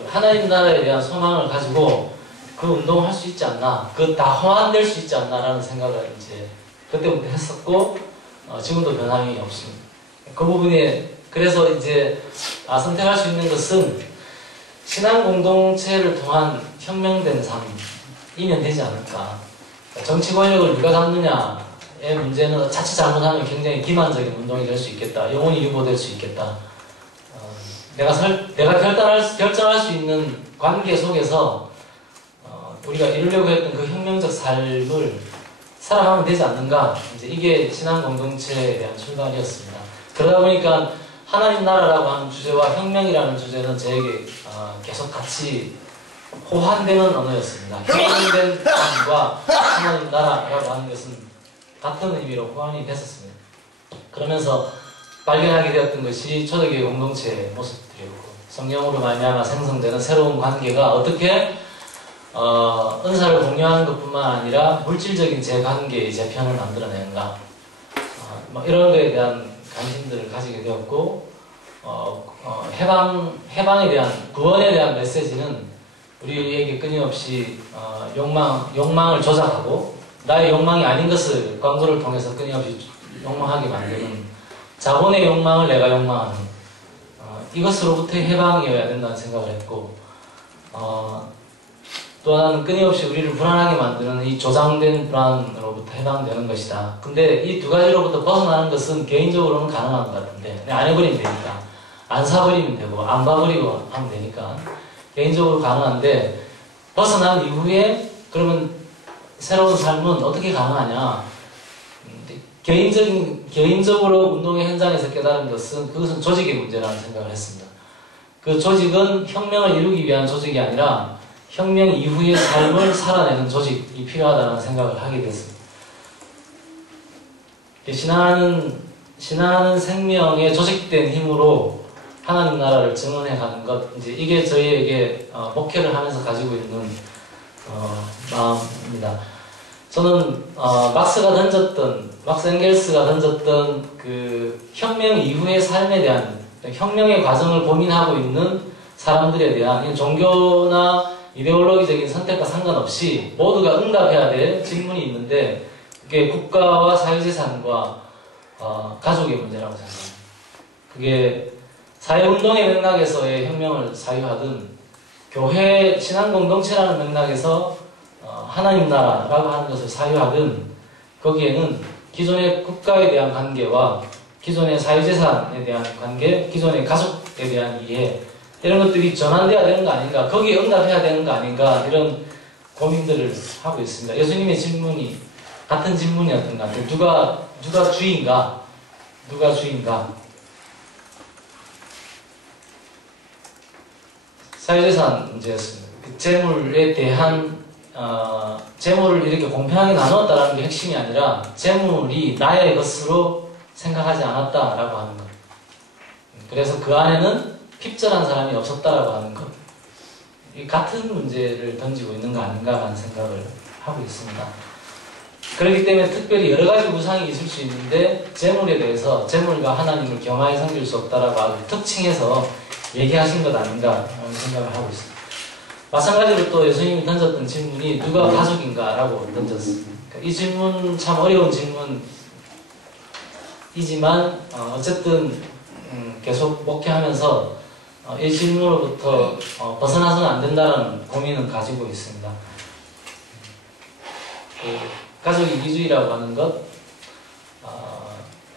하나님 나라에 대한 소망을 가지고 그 운동을 할 수 있지 않나, 다 호환될 수 있지 않나라는 생각을 이제 그때부터 했었고 지금도 변함이 없습니다. 그 부분에 그래서 이제 선택할 수 있는 것은 신앙 공동체를 통한 혁명된 삶이면 되지 않을까. 정치 권력을 누가 잡느냐의 문제는 자칫 잘못하면 굉장히 기만적인 운동이 될 수 있겠다. 영혼이 유보될 수 있겠다. 내가 결정할 수 있는 관계 속에서 우리가 이루려고 했던 그 혁명적 삶을 살아가면 되지 않는가. 이제 이게 신앙 공동체에 대한 출발이었습니다. 그러다 보니까 하나님 나라라고 하는 주제와 혁명이라는 주제는 저에게 계속 같이 호환되는 언어였습니다. 혁명된 삶과 하나님 나라라고 하는 것은 같은 의미로 호환이 됐었습니다. 그러면서 발견하게 되었던 것이 초대교회 공동체의 모습들이었고 성령으로 말미암아 생성되는 새로운 관계가 어떻게 은사를 공유하는 것뿐만 아니라 물질적인 제 재편을 만들어내는가 이런 것에 대한 관심들을 가지게 되었고 해방에 대한 구원에 대한 메시지는 우리에게 끊임없이 욕망을 조작하고 나의 욕망이 아닌 것을 광고를 통해서 끊임없이 욕망하게 만드는 자본의 욕망을 내가 욕망하는 이것으로부터의 해방이어야 된다는 생각을 했고 또 하나는 끊임없이 우리를 불안하게 만드는 이 조장된 불안으로부터 해방되는 것이다. 근데 이 두 가지로부터 벗어나는 것은 개인적으로는 가능한 것 같은데 안 해버리면 되니까 안 사버리면 되고 안 봐버리고 하면 되니까 개인적으로 가능한데 벗어난 이후에 그러면 새로운 삶은 어떻게 가능하냐. 개인적으로 운동의 현장에서 깨달은 것은 그것은 조직의 문제라는 생각을 했습니다. 그 조직은 혁명을 이루기 위한 조직이 아니라 혁명 이후의 삶을 살아내는 조직이 필요하다는 생각을 하게 됐습니다. 신하는 생명의 조직된 힘으로 하나님 나라를 증언해가는 것, 이제 이게 저희에게 목회를 하면서 가지고 있는 마음입니다. 저는 막스 엥겔스가 던졌던 그 혁명 이후의 삶에 대한 혁명의 과정을 고민하고 있는 사람들에 대한 종교나 이데올로기적인 선택과 상관없이 모두가 응답해야 될 질문이 있는데, 그게 국가와 사회재산과 가족의 문제라고 생각합니다. 그게 사회운동의 맥락에서의 혁명을 사유하든 교회 신앙공동체라는 맥락에서 하나님 나라라고 하는 것을 사유하든, 거기에는 기존의 국가에 대한 관계와 기존의 사회재산에 대한 관계, 기존의 가족에 대한 이해, 이런 것들이 전환돼야 되는 거 아닌가, 거기에 응답해야 되는 거 아닌가, 이런 고민들을 하고 있습니다. 예수님의 질문이 같은 질문이었던 것 같아요. 누가 주인가? 누가 주인가? 사회재산 문제였습니다. 그 재물에 대한 재물을 이렇게 공평하게 나누었다라는 게 핵심이 아니라 재물이 나의 것으로 생각하지 않았다라고 하는 것. 그래서 그 안에는 핍절한 사람이 없었다라고 하는 것. 이 같은 문제를 던지고 있는 거 아닌가라는 생각을 하고 있습니다. 그렇기 때문에 특별히 여러 가지 우상이 있을 수 있는데 재물에 대해서 재물과 하나님을 겸하여 섬길 수 없다라고 아주 특징해서 얘기하신 것 아닌가 하는 생각을 하고 있습니다. 마찬가지로 또 예수님이 던졌던 질문이 누가 가족인가 라고 던졌습니다. 이 질문 참 어려운 질문이지만 어쨌든 계속 목회하면서 이 질문으로부터 벗어나서는 안 된다는 고민은 가지고 있습니다. 가족 이기주의라고 하는 것,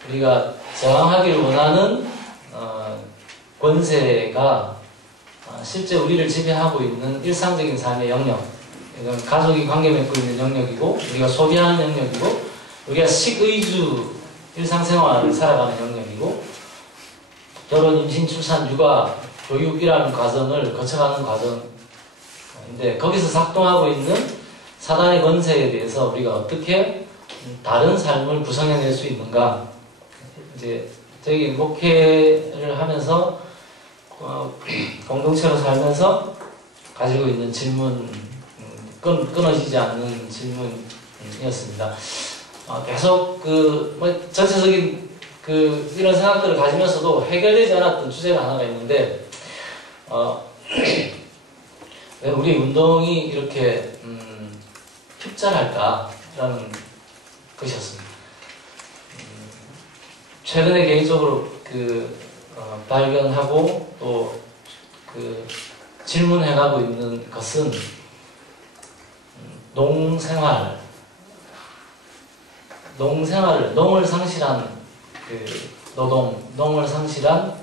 우리가 저항하기를 원하는 권세가 실제 우리를 지배하고 있는 일상적인 삶의 영역, 이건 가족이 관계 맺고 있는 영역이고, 우리가 소비하는 영역이고, 우리가 식의주 일상생활을 살아가는 영역이고, 결혼, 임신, 출산, 육아, 교육이라는 과정을 거쳐가는 과정인데, 거기서 작동하고 있는 사단의 권세에 대해서 우리가 어떻게 다른 삶을 구성해낼 수 있는가. 이제 저희 목회를 하면서 공동체로 살면서 가지고 있는 질문, 끊어지지 않는 질문이었습니다. 계속 전체적인 이런 생각들을 가지면서도 해결되지 않았던 주제가 하나가 있는데, 왜 우리 운동이 이렇게 핍절할까라는 것이었습니다. 최근에 개인적으로 발견하고 또 질문해가고 있는 것은 농을 상실한 노동, 농을 상실한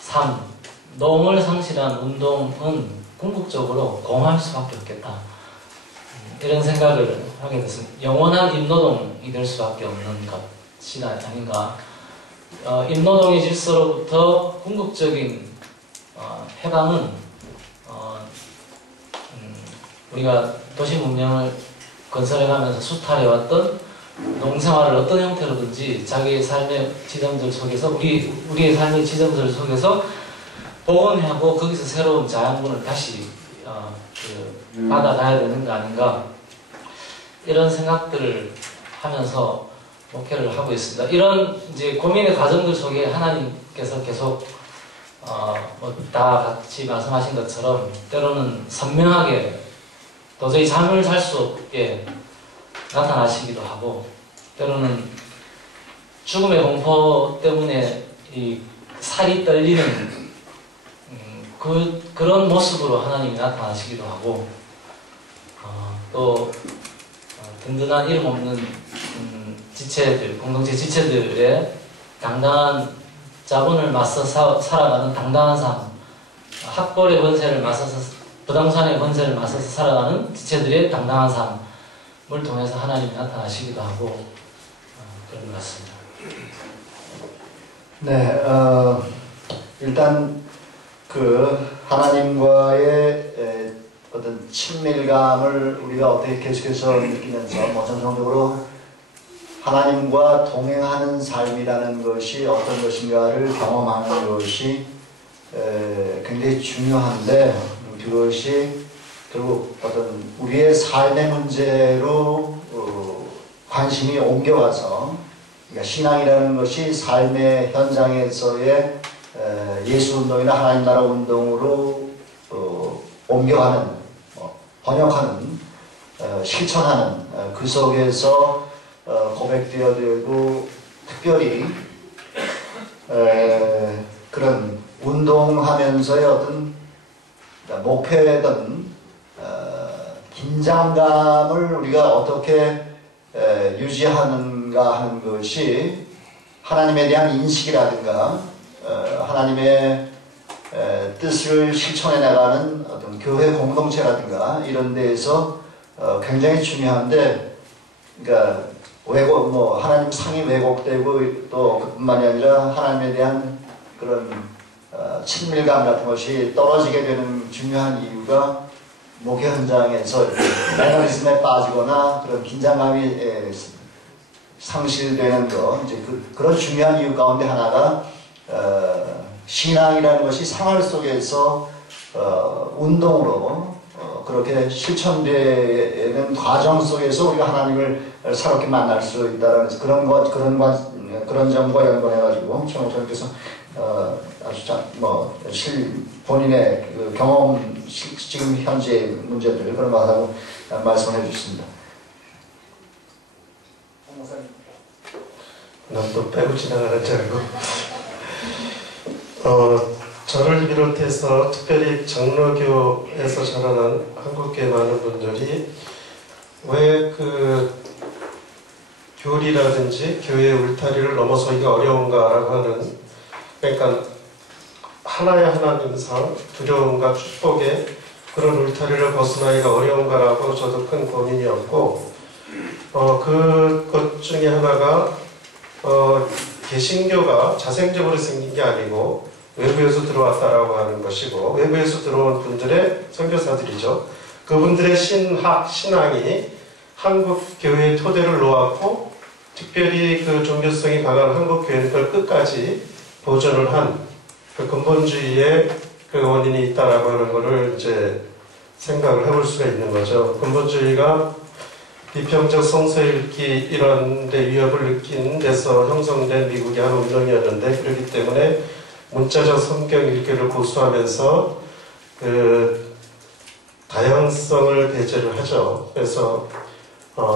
삶, 농을 상실한 운동은 궁극적으로 공허할 수밖에 없겠다. 이런 생각을 하게 됐습니다. 영원한 임노동이 될 수밖에 없는 것이 아닌가. 임노동의 질서로부터 궁극적인 해방은 우리가 도시 문명을 건설해가면서 수탈해왔던 농생활을 어떤 형태로든지 자기의 삶의 지점들 속에서 우리의 삶의 지점들 속에서 복원하고 거기서 새로운 자양분을 다시 받아가야 되는 거 아닌가, 이런 생각들을 하면서 목회를 하고 있습니다. 이런 이제 고민의 과정들 속에 하나님께서 계속 다 같이 말씀하신 것처럼 때로는 선명하게 도저히 잠을 잘 수 없게 나타나시기도 하고, 때로는 죽음의 공포 때문에 이 살이 떨리는 그런 모습으로 하나님이 나타나시기도 하고, 또 든든한 이름 없는 지체들, 공동체 지체들의 당당한 자본을 맞서 살아가는 당당한 삶, 학벌의 권세를 맞서서, 부동산의 권세를 맞서서 살아가는 지체들의 당당한 삶을 통해서 하나님이 나타나시기도 하고, 그런 것 같습니다. 네, 일단 하나님과의 어떤 친밀감을 우리가 어떻게 계속해서 느끼면서 전통적으로 하나님과 동행하는 삶이라는 것이 어떤 것인가를 경험하는 것이 굉장히 중요한데, 그것이 결국 어떤 우리의 삶의 문제로 관심이 옮겨가서, 그러니까 신앙이라는 것이 삶의 현장에서의 예수운동이나 하나님 나라 운동으로 옮겨가는, 번역하는, 실천하는, 그 속에서 고백되어야 되고, 특별히 그런 운동하면서의 어떤 목표였던 긴장감을 우리가 어떻게 유지하는가 하는 것이 하나님에 대한 인식이라든가 하나님의 뜻을 실천해 나가는 어떤 교회 공동체라든가 이런 데에서 굉장히 중요한데, 그러니까 하나님 상이 왜곡되고 또 그뿐만이 아니라 하나님에 대한 그런 친밀감 같은 것이 떨어지게 되는 중요한 이유가 목회 현장에서 매너리즘에 빠지거나 그런 긴장감이 상실되는 거, 이제 그런 중요한 이유 가운데 하나가 신앙이라는 것이 생활 속에서 운동으로 그렇게 실천되는 과정 속에서 우리가 하나님을 새롭게 만날 수 있다는 그런 점과 연관해가지고 최목사님께서 아주 본인의 그 경험, 지금 현재 문제들 그런 거 하다고 말씀해 주셨습니다. 남도 빼고 지나가는 줄 알고. 저를 비롯해서 특별히 장로교에서 자라난 한국계 많은 분들이 왜 그 교리라든지 교회의 울타리를 넘어서기가 어려운가라고 하는, 그러니까 하나의 하나님상 두려움과 축복의 그런 울타리를 벗어나기가 어려운가라고 저도 큰 고민이었고, 그것 중에 하나가 개신교가 자생적으로 생긴 게 아니고 외부에서 들어왔다라고 하는 것이고, 외부에서 들어온 분들의 선교사들이죠. 그분들의 신앙이 한국 교회의 토대를 놓았고, 특별히 그 종교성이 강한 한국 교회는 그걸 끝까지 보존을 한 그 근본주의의 그 원인이 있다라고 하는 것을 이제 생각을 해볼 수가 있는 거죠. 근본주의가 비평적 성서 읽기 이런 데 위협을 느낀 데서 형성된 미국의 한 운동이었는데, 그렇기 때문에 문자적 성경 읽기를 고수하면서 그 다양성을 배제를 하죠. 그래서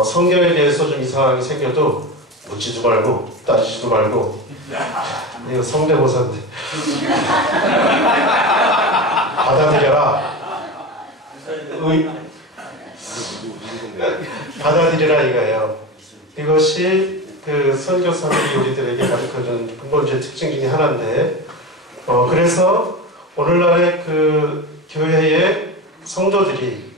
성경에 대해서 좀 이상하게 생겨도 묻지도 말고 따지지도 말고, 이거 성대모사인데 받아들여라, 받아들이라 이거예요. 이것이 그 선교사들이 우리들에게 가르쳐준 근본주의 특징 중에 하나인데, 그래서 오늘날의 그 교회의 성도들이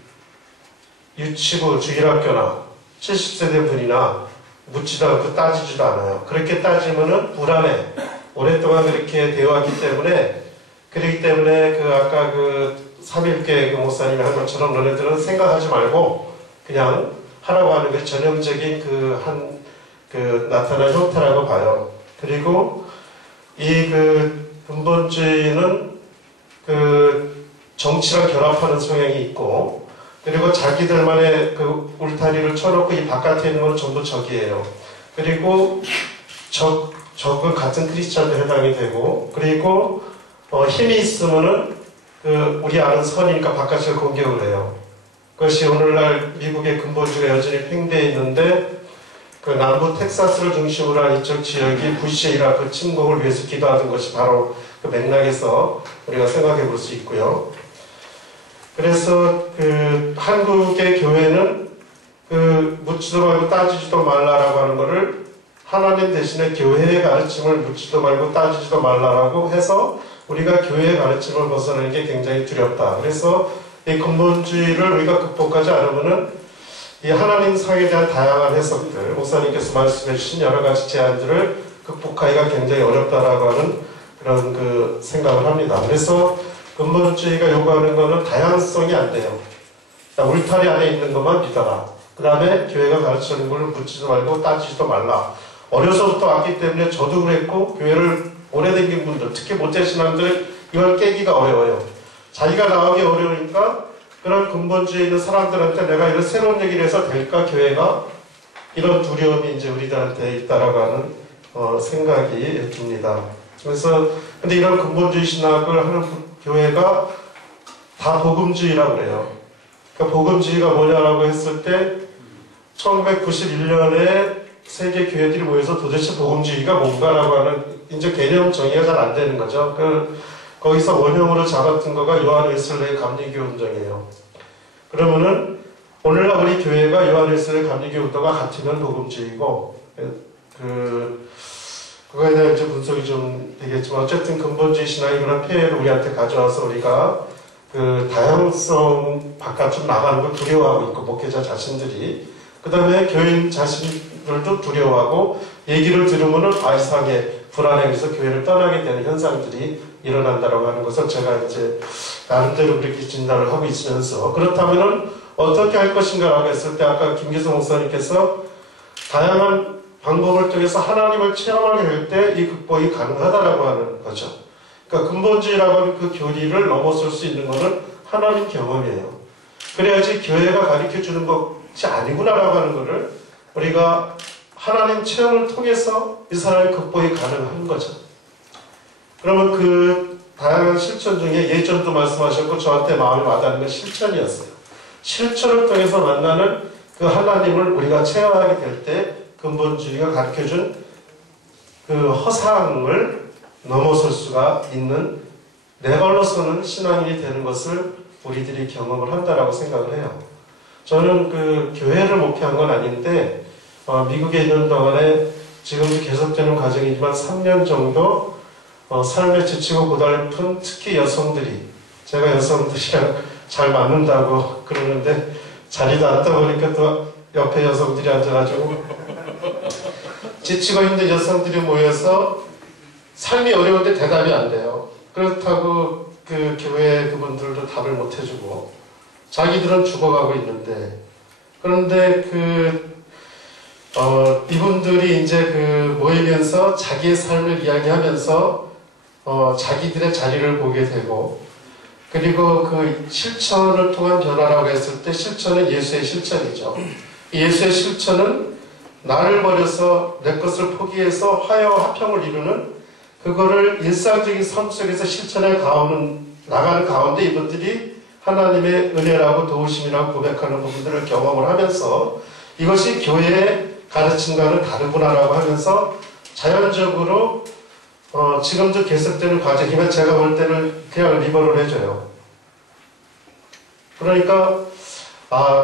유치부, 주일학교나 70세대 분이나 묻지도 않고 따지지도 않아요. 그렇게 따지면은 불안해. 오랫동안 그렇게 되어왔기 때문에, 그렇기 때문에 그 아까 그 삼일계 그 목사님이 한 것처럼 너네들은 생각하지 말고 그냥 하라고 하는 게 전형적인 그 나타난 형태라고 봐요. 그리고 이 그 근본주의는 그 정치랑 결합하는 성향이 있고, 그리고 자기들만의 그 울타리를 쳐놓고 이 바깥에 있는 건 전부 적이에요. 그리고 적은 같은 크리스찬도 해당이 되고, 그리고 힘이 있으면은 그 우리 아는 선이니까 바깥을 공격을 해요. 그것이 오늘날 미국의 근본주의가 여전히 팽배해 있는데, 그 남부 텍사스를 중심으로 한 이쪽 지역이 부시의 이라크 침공을 위해서 기도하던 것이 바로 그 맥락에서 우리가 생각해 볼 수 있고요. 그래서 그 한국의 교회는 그 묻지도 말고 따지지도 말라라고 하는 것을 하나님 대신에 교회의 가르침을 묻지도 말고 따지지도 말라라고 해서 우리가 교회의 가르침을 벗어나는 게 굉장히 두렵다. 그래서 이 근본주의를 우리가 극복하지 않으면은 이 하나님 상에 대한 다양한 해석들, 목사님께서 말씀해 주신 여러 가지 제안들을 극복하기가 굉장히 어렵다라고 하는 그런 그 생각을 합니다. 그래서 근본주의가 요구하는 것은 다양성이 안 돼요. 울타리 안에 있는 것만 믿어라. 그 다음에 교회가 가르치는 걸 묻지도 말고 따지지도 말라. 어려서부터 왔기 때문에 저도 그랬고 교회를 오래 다닌 분들, 특히 모태신앙들 이걸 깨기가 어려워요. 자기가 나오기 어려우니까 그런 근본주의에 있는 사람들한테 내가 이런 새로운 얘기를 해서 될까 교회가, 이런 두려움이 이제 우리들한테 있다라고 하는 생각이 듭니다. 그래서 근데 이런 근본주의 신학을 하는 교회가 다 복음주의라고 그래요. 그러니까 복음주의가 뭐냐라고 했을 때 1991년에 세계 교회들이 모여서 도대체 복음주의가 뭔가라고 하는 이제 개념 정의가 잘 안 되는 거죠. 거기서 원형으로 잡았던 거가 요한 웨슬레의 감리교 운동이에요. 그러면은 오늘날 우리 교회가 요한 웨슬레의 감리교 운동과 같으면 복음주의고, 그거에 대한 이제 분석이 좀 되겠지만 어쨌든 근본주의 신앙이 그런 폐해를 우리한테 가져와서 우리가 그 다양성 바깥으로 나가는 걸 두려워하고 있고, 목회자 자신들이, 그 다음에 교인 자신들도 두려워하고, 얘기를 들으면은 이상하게 불안해서 교회를 떠나게 되는 현상들이 일어난다라고 하는 것을 제가 이제 나름대로 그렇게 진단을 하고 있으면서, 그렇다면은 어떻게 할 것인가라고 했을 때 아까 김기성 목사님께서 다양한 방법을 통해서 하나님을 체험하게 될 때 이 극복이 가능하다라고 하는 거죠. 그러니까 근본주의라고 하는 그 교리를 넘어설 수 있는 것은 하나님 경험이에요. 그래야지 교회가 가르쳐주는 것이 아니구나라고 하는 것을 우리가 하나님 체험을 통해서 이 사람의 극복이 가능한 거죠. 그러면 그 다양한 실천 중에 예전도 말씀하셨고 저한테 마음에 와닿는 건 실천이었어요. 실천을 통해서 만나는 그 하나님을 우리가 체험하게 될 때 근본주의가 가르쳐준 그 허상을 넘어설 수가 있는 내 발로 서는 신앙인이 되는 것을 우리들이 경험을 한다라고 생각을 해요. 저는 그 교회를 목회한 건 아닌데 미국에 있는 동안에 지금도 계속되는 과정이지만 3년 정도 삶에 지치고 고달픈 특히 여성들이, 제가 여성들이랑 잘 맞는다고 그러는데 자리도 앉다 보니까 또 옆에 여성들이 앉아가지고 지치고 힘든 여성들이 모여서 삶이 어려운데 대답이 안 돼요. 그렇다고 그 교회 그분들도 답을 못 해주고 자기들은 죽어가고 있는데, 그런데 이분들이 이제 모이면서 자기의 삶을 이야기하면서 자기들의 자리를 보게 되고, 그리고 그 실천을 통한 변화라고 했을 때 실천은 예수의 실천이죠. 예수의 실천은 나를 버려서 내 것을 포기해서 화해와 화평을 이루는 그거를 일상적인 삶 속에서 실천해 나가는 가운데 이분들이 하나님의 은혜라고 도우심이라고 고백하는 부분들을 경험을 하면서 이것이 교회의 가르침과는 다르구나라고 하면서 자연적으로 지금도 계속되는 과정이면 제가 볼 때는 그냥 리버를 해줘요. 그러니까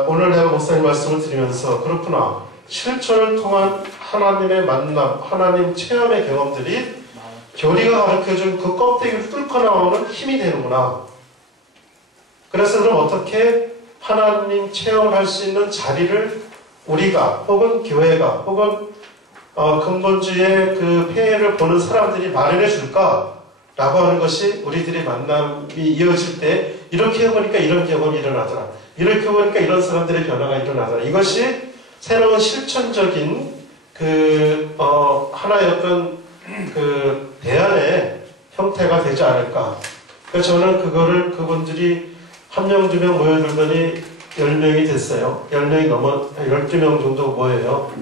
오늘 내가 목사님 말씀을 드리면서 그렇구나, 실천을 통한 하나님의 만남, 하나님 체험의 경험들이 교리가 가르쳐준 그 껍데기를 뚫고 나오는 힘이 되는구나. 그래서 그럼 어떻게 하나님 체험할 수 있는 자리를 우리가 혹은 교회가 혹은 근본주의의 그 폐해를 보는 사람들이 마련해 줄까라고 하는 것이 우리들의 만남이 이어질 때 이렇게 해보니까 이런 경험이 일어나더라, 이렇게 해보니까 이런 사람들의 변화가 일어나더라, 이것이 새로운 실천적인 하나의 어떤 대안의 형태가 되지 않을까. 그래서 저는 그분들이 한 명, 두 명 모여들더니 10명이 됐어요. 10명이 넘어 12명 정도 모여요.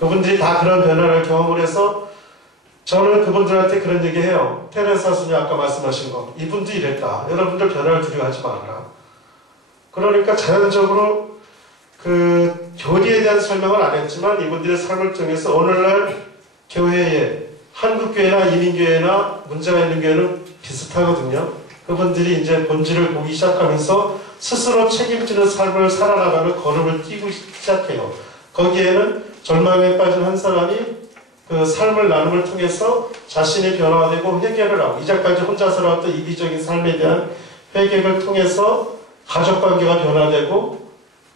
그분들이 다 그런 변화를 경험을 해서 저는 그분들한테 그런 얘기 해요. 테레사 스님 아까 말씀하신 거, 이분도 이랬다. 여러분들 변화를 두려워하지 말아라. 그러니까 자연적으로 그 교리에 대한 설명을 안 했지만 이분들의 삶을 통해서 오늘날 교회에 한국교회나 이민교회나 문제가 있는 교회는 비슷하거든요. 그분들이 이제 본질을 보기 시작하면서 스스로 책임지는 삶을 살아나가는 걸음을 뛰고 시작해요. 거기에는 절망에 빠진 한 사람이 그 삶을 나눔을 통해서 자신의 변화되고 회개를 하고, 이제까지 혼자 살아왔던 이기적인 삶에 대한 회개를 통해서 가족관계가 변화되고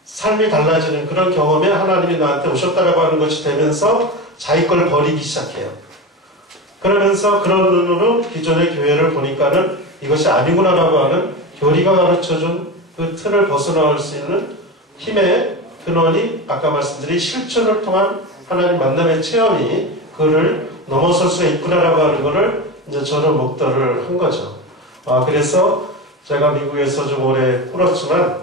삶이 달라지는 그런 경험에 하나님이 나한테 오셨다라고 하는 것이 되면서 자기 걸 버리기 시작해요. 그러면서 그런 눈으로 기존의 교회를 보니까는 이것이 아니구나라고 하는 교리가 가르쳐준 그 틀을 벗어나올 수 있는 힘의 근원이 아까 말씀드린 실천을 통한 하나님 만남의 체험이 그를 넘어설 수가 있구나라고 하는 것을 이제 저는 목도를 한 거죠. 그래서 제가 미국에서 좀 오래 끌었지만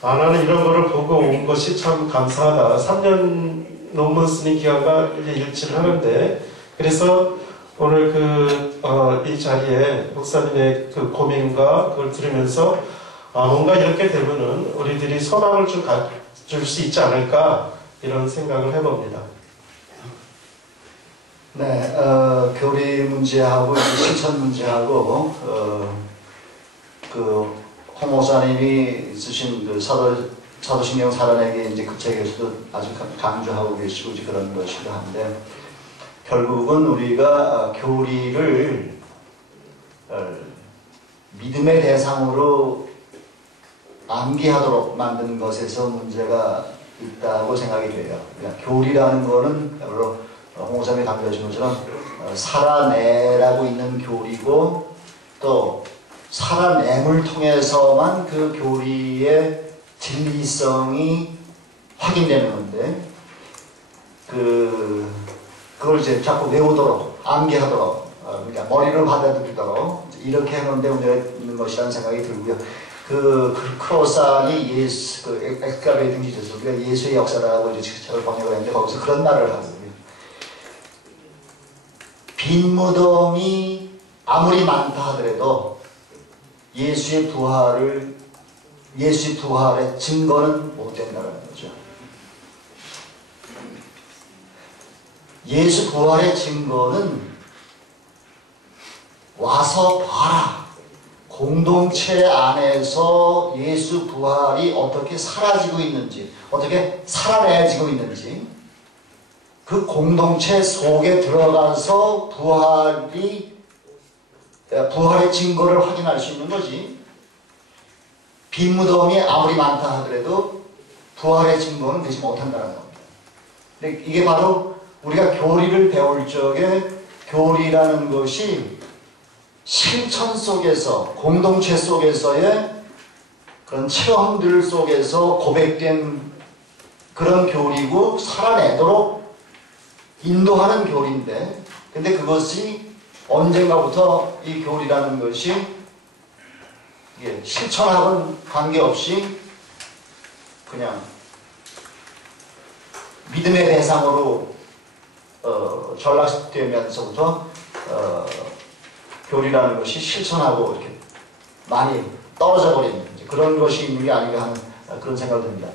나는 이런 거를 보고 온 것이 참 감사하다. 3년 논문 쓰는 기간과 일치를 하는데 그래서 오늘 이 자리에 목사님의 그 고민과 그걸 들으면서 뭔가 이렇게 되면은 우리들이 소망을 좀 가질 수 있지 않을까 이런 생각을 해봅니다. 네, 교리 문제하고 실천 문제하고 홍 목사님이 쓰신 그 사도신경 살아내기 이제 그 책에서도 아주 강조하고 계시고 이제 그런 것이기도 한데 결국은 우리가 교리를 믿음의 대상으로 암기하도록 만드는 것에서 문제가 있다고 생각이 돼요. 그러니까 교리라는 거는 물론 홍 목사님이 강조하신 것처럼 살아내라고 있는 교리고 또 살아냄을 통해서만 그 교리의 진리성이 확인되는 건데 그걸 이제 자꾸 외우도록 암기하도록 그러니까 머리로 받아들이도록 이렇게 하는데 문제가 있는 것이라는 생각이 들고요. 크로산이 엑스카베이팅 지저스 우리가 예수의 역사라고 이제 책을 번역을 했는데 거기서 그런 말을 하거든요. 빈 무덤이 아무리 많다 하더라도 예수의 부활의 증거는 못 된다는 거죠. 예수 부활의 증거는 와서 봐라. 공동체 안에서 예수 부활이 어떻게 사라지고 있는지, 어떻게 살아내지고 있는지, 그 공동체 속에 들어가서 부활의 증거를 확인할 수 있는 거지. 빈 무덤이 아무리 많다 하더라도 부활의 증거는 되지 못한다는 겁니다. 근데 이게 바로 우리가 교리를 배울 적에 교리라는 것이 실천 속에서, 공동체 속에서의 그런 체험들 속에서 고백된 그런 교리고 살아내도록 인도하는 교리인데, 근데 그것이 언젠가부터 이 교리라는 것이 실천하고는 관계없이 그냥 믿음의 대상으로 전락되면서부터 교리라는 것이 실천하고 이렇게 많이 떨어져 버리는 그런 것이 있는 게 아닌가 하는 그런 생각이 듭니다.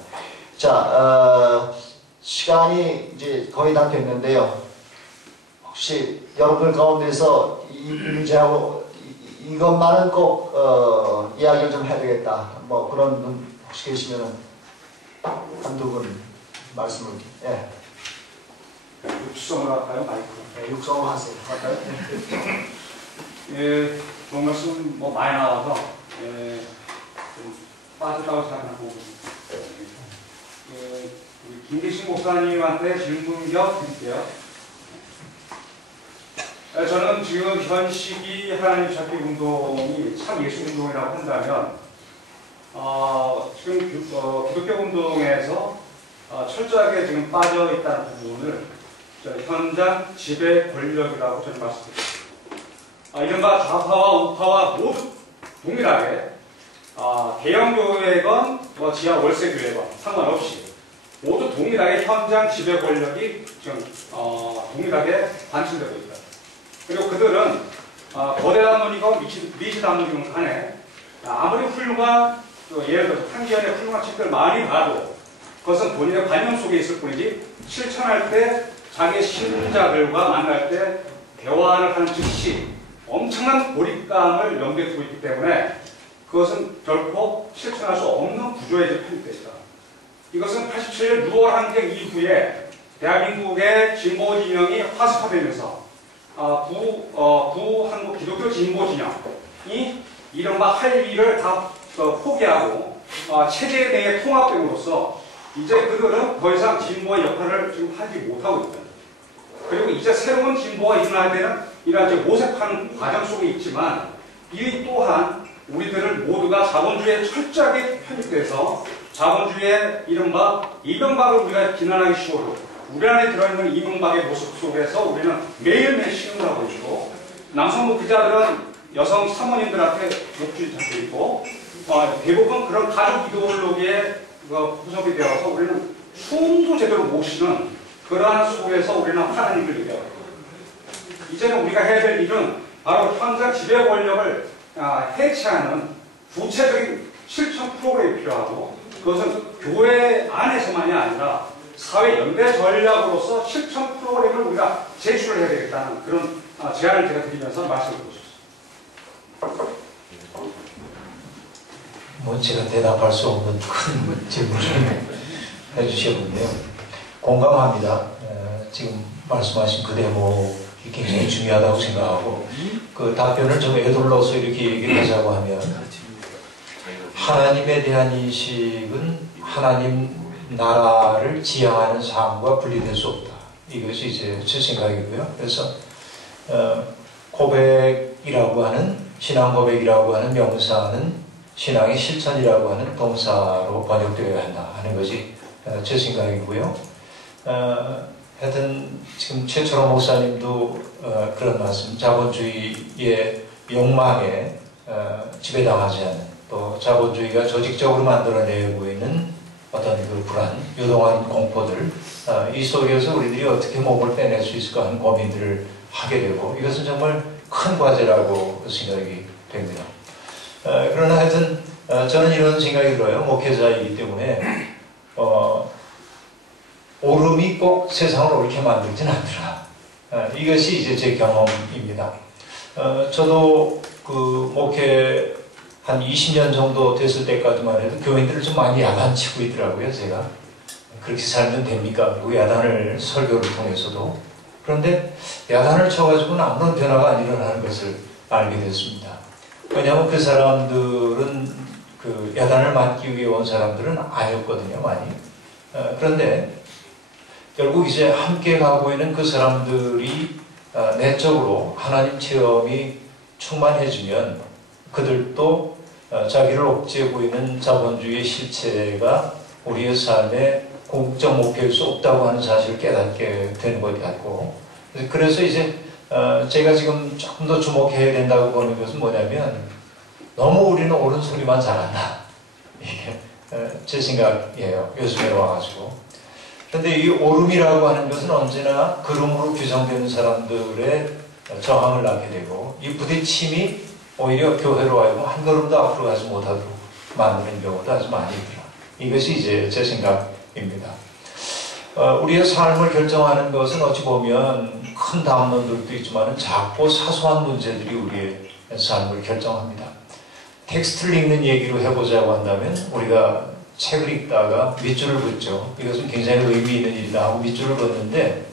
자, 시간이 이제 거의 다 됐는데요. 혹시 여러분 가운데서 이 문제하고 이것만은 꼭 이야기를 좀 해야 되겠다. 뭐 그런 분 혹시 계시면은 한두 분 말씀을. 예. 육성을 할까요? 마이크. 네, 육성을 하세요. 할까요? 예, 좋은 말씀 뭐 많이 나와서 좀 빠졌다고 생각하고 우리 김기식 목사님한테 질문 몇 드릴게요. 저는 지금 현 시기 하나님 찾기 운동이 참 예수 운동이라고 한다면 지금 기독교 운동에서 철저하게 지금 빠져 있다는 부분을 현장 지배 권력이라고 저는 말씀드립니다. 이른바 좌파와 우파와 모두 동일하게 대형교회건 지하 월세교회건 상관없이 모두 동일하게 현장 지배 권력이 지금 동일하게 관철되고 있다. 그리고 그들은 거대한 논이건 미지한 논이건 간에 아무리 훌륭한 예를 들어서 한기현의 훌륭한 책들 많이 봐도 그것은 본인의 관념 속에 있을 뿐이지 실천할 때 자기 신자들과 만날 때 대화를 하는 즉시 엄청난 고립감을 염두에 두고 있기 때문에 그것은 결코 실천할 수 없는 구조에 편입되어 있다. 이것은 87년 6월 항쟁 이후에 대한민국의 진보 진영이 화석화되면서 구한국 기독교 진보 진영이 이른바 할 일을 다 포기하고 체제에 대해 통합됨으로써 이제 그들은 더 이상 진보의 역할을 지금 하지 못하고 있다. 그리고 이제 새로운 진보가 일어날 때는 이런 이제 모색하는 과정 속에 있지만 이 또한 우리들을 모두가 자본주의에 철저하게 편입돼서 자본주의의 이른바 이명박을 우리가 비난하기 쉬워도 우리 안에 들어있는 이명박의 모습 속에서 우리는 매일매일 시름을 하고 있고, 남성부 기자들은 여성 사모님들한테 욕주에 잡혀 있고, 대부분 그런 가족 이데올로기에 구성이 되어서 우리는 숨도 제대로 못 쉬는 그러한 속에서 우리는 하나님을 얘기하고, 이제는 우리가 해야 될 일은 바로 현장 지배 권력을 해체하는 구체적인 실천 프로그램이 필요하고, 그것은 교회 안에서만이 아니라 사회 연대 전략으로서 실천 프로그램을 우리가 제출을 해야 되겠다는 그런 제안을 제가 드리면서 말씀을 드렸습니다. 뭐 제가 대답할 수 없는 큰 질문을 해주셨는데요. 공감합니다. 지금 말씀하신 그 대목이 굉장히 중요하다고 생각하고, 그 답변을 좀 애둘러서 이렇게 얘기를 하자고 하면, 하나님에 대한 인식은 하나님 나라를 지향하는 삶과 분리될 수 없다. 이것이 이제 제 생각이고요. 그래서 고백이라고 하는, 신앙 고백이라고 하는 명사는 신앙의 실천이라고 하는 동사로 번역되어야 한다 하는 것이 제 생각이고요. 하여튼 지금 최철호 목사님도 그런 말씀, 자본주의의 욕망에 지배당하지 않는, 또 자본주의가 조직적으로 만들어내고 있는 어떤 그 불안, 유동한 공포들, 이 속에서 우리들이 어떻게 몸을 빼낼 수 있을까 하는 고민들을 하게 되고, 이것은 정말 큰 과제라고 생각이 됩니다. 그러나 하여튼 저는 이런 생각이 들어요. 목회자이기 때문에 옳음이 꼭 세상을 옳게 만들진 않더라. 이것이 이제 제 경험입니다. 저도 그 목회 한 20년 정도 됐을 때까지만 해도 교인들을 좀 많이 야단치고 있더라고요, 제가. 그렇게 살면 됩니까? 그리고 야단을 설교를 통해서도. 그런데 야단을 쳐가지고는 아무런 변화가 안 일어나는 것을 알게 됐습니다. 왜냐하면 그 사람들은 그 야단을 맞기 위해 온 사람들은 아니었거든요, 많이. 그런데 결국 이제 함께 가고 있는 그 사람들이 내적으로 하나님 체험이 충만해지면 그들도 자기를 옥죄고 있는 자본주의의 실체가 우리의 삶의 궁극적 목표일 수 없다고 하는 사실을 깨닫게 되는 것 같고, 그래서 이제 제가 지금 조금 더 주목해야 된다고 보는 것은 뭐냐면, 너무 우리는 옳은 소리만 잘한다. 이게 제 생각이에요. 요즘에 와가지고. 그런데 이 옳음이라고 하는 것은 언제나 그름으로 규정되는 사람들의 저항을 낳게 되고, 이 부딪힘이 오히려 교회로 하여금 한 걸음도 앞으로 가지 못하도록 만드는 경우도 아주 많이 있더라. 이것이 이제 제 생각입니다. 우리의 삶을 결정하는 것은 어찌 보면 큰 담론들도 있지만 작고 사소한 문제들이 우리의 삶을 결정합니다. 텍스트를 읽는 얘기로 해보자고 한다면, 우리가 책을 읽다가 밑줄을 긋죠. 이것은 굉장히 의미 있는 일이다 하고 밑줄을 긋는데,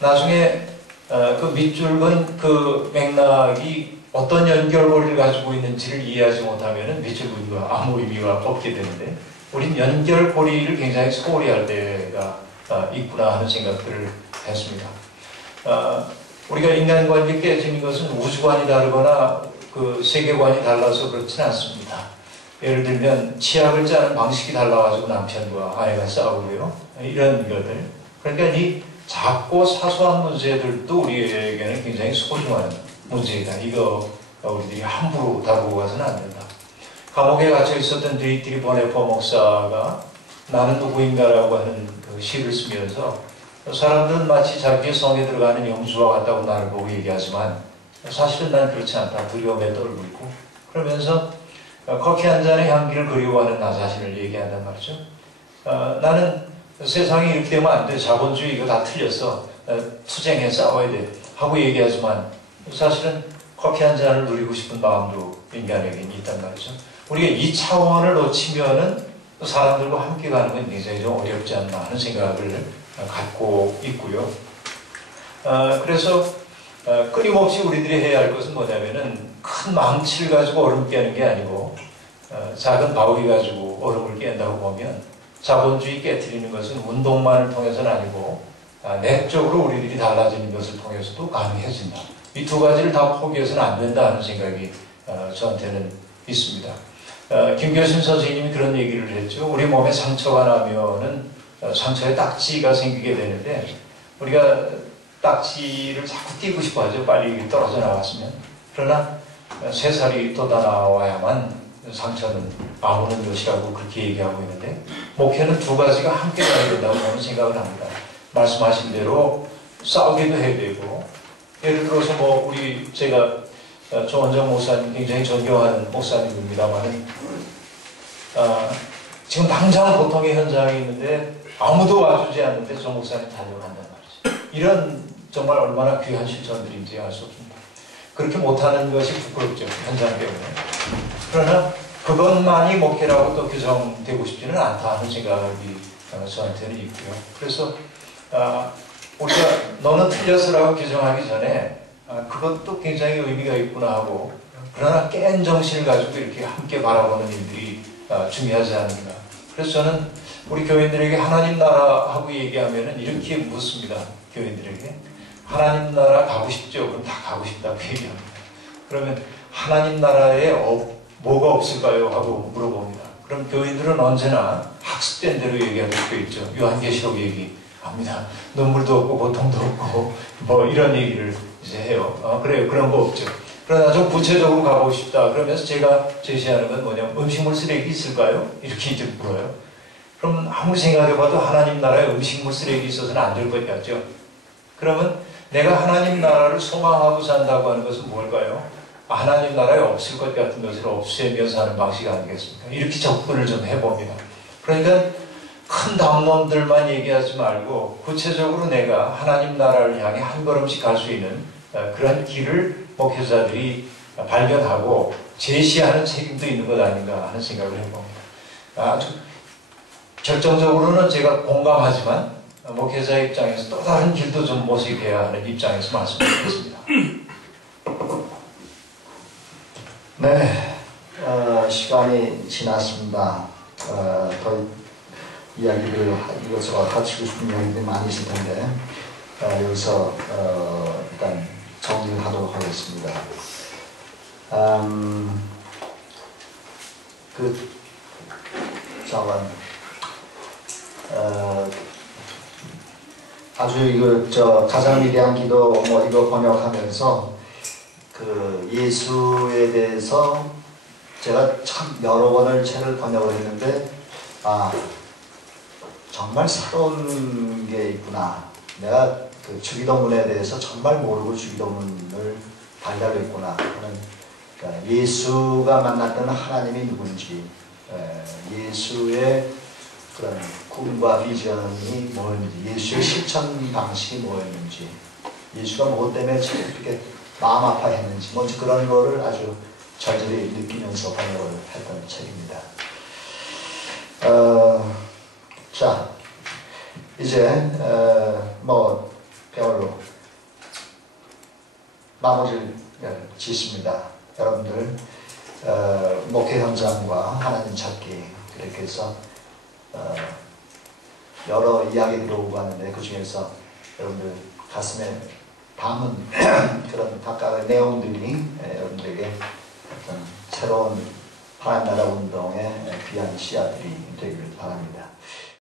나중에 그 밑줄 긋은 그 맥락이 어떤 연결고리를 가지고 있는지를 이해하지 못하면 밑줄 긋는 거 아무 의미가 없게 되는데, 우린 연결고리를 굉장히 소홀히 할 때가 있구나 하는 생각들을 했습니다. 우리가 인간관계 깨지는 것은 우주관이 다르거나 그 세계관이 달라서 그렇지는 않습니다. 예를 들면 치약을 짜는 방식이 달라가지고 남편과 아내가 싸우고요. 이런 것들. 그러니까 이 작고 사소한 문제들도 우리에게는 굉장히 소중한 문제이다. 이거 우리들이 함부로 다루고 가서는 안 된다. 감옥에 갇혀 있었던 드이트리 보네퍼 목사가 나는 누구인가라고 하는 그 시를 쓰면서, 사람들은 마치 자기의 성에 들어가는 영주와 같다고 나를 보고 얘기하지만 사실은 난 그렇지 않다. 두려움에 떨고 있고, 그러면서 커피 한 잔의 향기를 그리워하는 나 자신을 얘기한단 말이죠. 나는 세상이 이렇게 되면 안 돼. 자본주의 이거 다 틀렸어. 투쟁해 싸워야 돼. 하고 얘기하지만 사실은 커피 한 잔을 누리고 싶은 마음도 인간에게는 있단 말이죠. 우리가 이 차원을 놓치면은 사람들과 함께 가는 건 굉장히 좀 어렵지 않나 하는 생각을 갖고 있고요. 그래서 끊임없이 우리들이 해야 할 것은 뭐냐면은, 큰 망치를 가지고 얼음 깨는 게 아니고 작은 바위 가지고 얼음을 깬다고 보면, 자본주의 깨트리는 것은 운동만을 통해서는 아니고 내적으로 우리들이 달라지는 것을 통해서도 가능해진다. 이 두 가지를 다 포기해서는 안 된다 하는 생각이 저한테는 있습니다. 김교신 선생님이 그런 얘기를 했죠. 우리 몸에 상처가 나면은 상처에 딱지가 생기게 되는데 우리가 딱지를 자꾸 띄고 싶어 하죠. 빨리 떨어져 나갔으면. 그러나 새살이 돋아 나와야만 상처는 아무는 것이라고 그렇게 얘기하고 있는데 목회는 두 가지가 함께 가야 된다고 저는 생각을 합니다. 말씀하신 대로 싸우기도 해야 되고 예를 들어서 뭐 제가 조원정 목사님 굉장히 존경하는 목사님입니다만 지금 당장 고통의 현장에 있는데 아무도 와주지 않는데 저 목사님 달려간단 말이죠. 이런 정말 얼마나 귀한 실천들인지 알 수 없습니다. 그렇게 못하는 것이 부끄럽죠. 현장 때문에. 그러나 그것만이 목회라고 또 규정되고 싶지는 않다 하는 생각이 저한테는 있고요. 그래서 우리가 너는 틀렸어라고 규정하기 전에 그것도 굉장히 의미가 있구나 하고 그러나 깬 정신을 가지고 이렇게 함께 바라보는 일들이 중요하지 않은가. 그래서 저는 우리 교인들에게 하나님 나라 하고 얘기하면은 이렇게 묻습니다. 교인들에게 하나님 나라 가고 싶죠? 그럼 다 가고 싶다고 얘기합니다. 그러면 하나님 나라에 뭐가 없을까요? 하고 물어봅니다. 그럼 교인들은 언제나 학습된 대로 얘기하고 있죠. 요한계시록 얘기합니다. 눈물도 없고 고통도 없고 뭐 이런 얘기를 이제 해요. 그래요. 그런 거 없죠. 그러나 좀 구체적으로 가보고 싶다. 그러면서 제가 제시하는 건 뭐냐면 음식물 쓰레기 있을까요? 이렇게 이제 물어요. 그럼 아무리 생각해봐도 하나님 나라에 음식물 쓰레기 있어서는 안 될 것 같죠. 그러면 내가 하나님 나라를 소망하고 산다고 하는 것은 뭘까요? 하나님 나라에 없을 것 같은 것을 없애면서 하는 방식 아니겠습니까? 이렇게 접근을 좀 해봅니다. 그러니까 큰 담론들만 얘기하지 말고 구체적으로 내가 하나님 나라를 향해 한 걸음씩 갈 수 있는 그런 길을 목회자들이 발견하고 제시하는 책임도 있는 것 아닌가 하는 생각을 해봅니다. 아주 결정적으로는 제가 공감하지만 목회자 입장에서 또 다른 길도 좀 모색해야 하는 입장에서 말씀드리겠습니다. 네, 시간이 지났습니다. 더 이야기를 이것저것 하시고 싶은 이야기들이 많이 있을 텐데 여기서 일단 정리를 하도록 하겠습니다. 아주 가장 위대한 기도 뭐 이거 번역하면서 예수에 대해서 제가 참 여러 번을 책을 번역을 했는데 정말 새로운 게 있구나. 내가 주기도문에 대해서 정말 모르고 주기도문을 발달했구나 하는 그러니까 예수가 만났던 하나님이 누군지 예수의 그런 꿈과 비전이 뭐였는지 예수의 실천 방식이 뭐였는지 예수가 뭐 때문에 이렇게 마음 아파했는지 먼저 그런 거를 아주 절절히 느끼면서 번역을 했던 책입니다. 자 이제 배월로 마무리를 짓습니다. 여러분들 목회 현장과 하나님 찾기 이렇게 해서 여러 이야기들이 오고 하는데 그 중에서 여러분들 가슴에 담은 그런 각각의 내용들이 여러분들에게 어떤 새로운 하나님 나라 운동의 귀한 씨앗들이 되기를 바랍니다.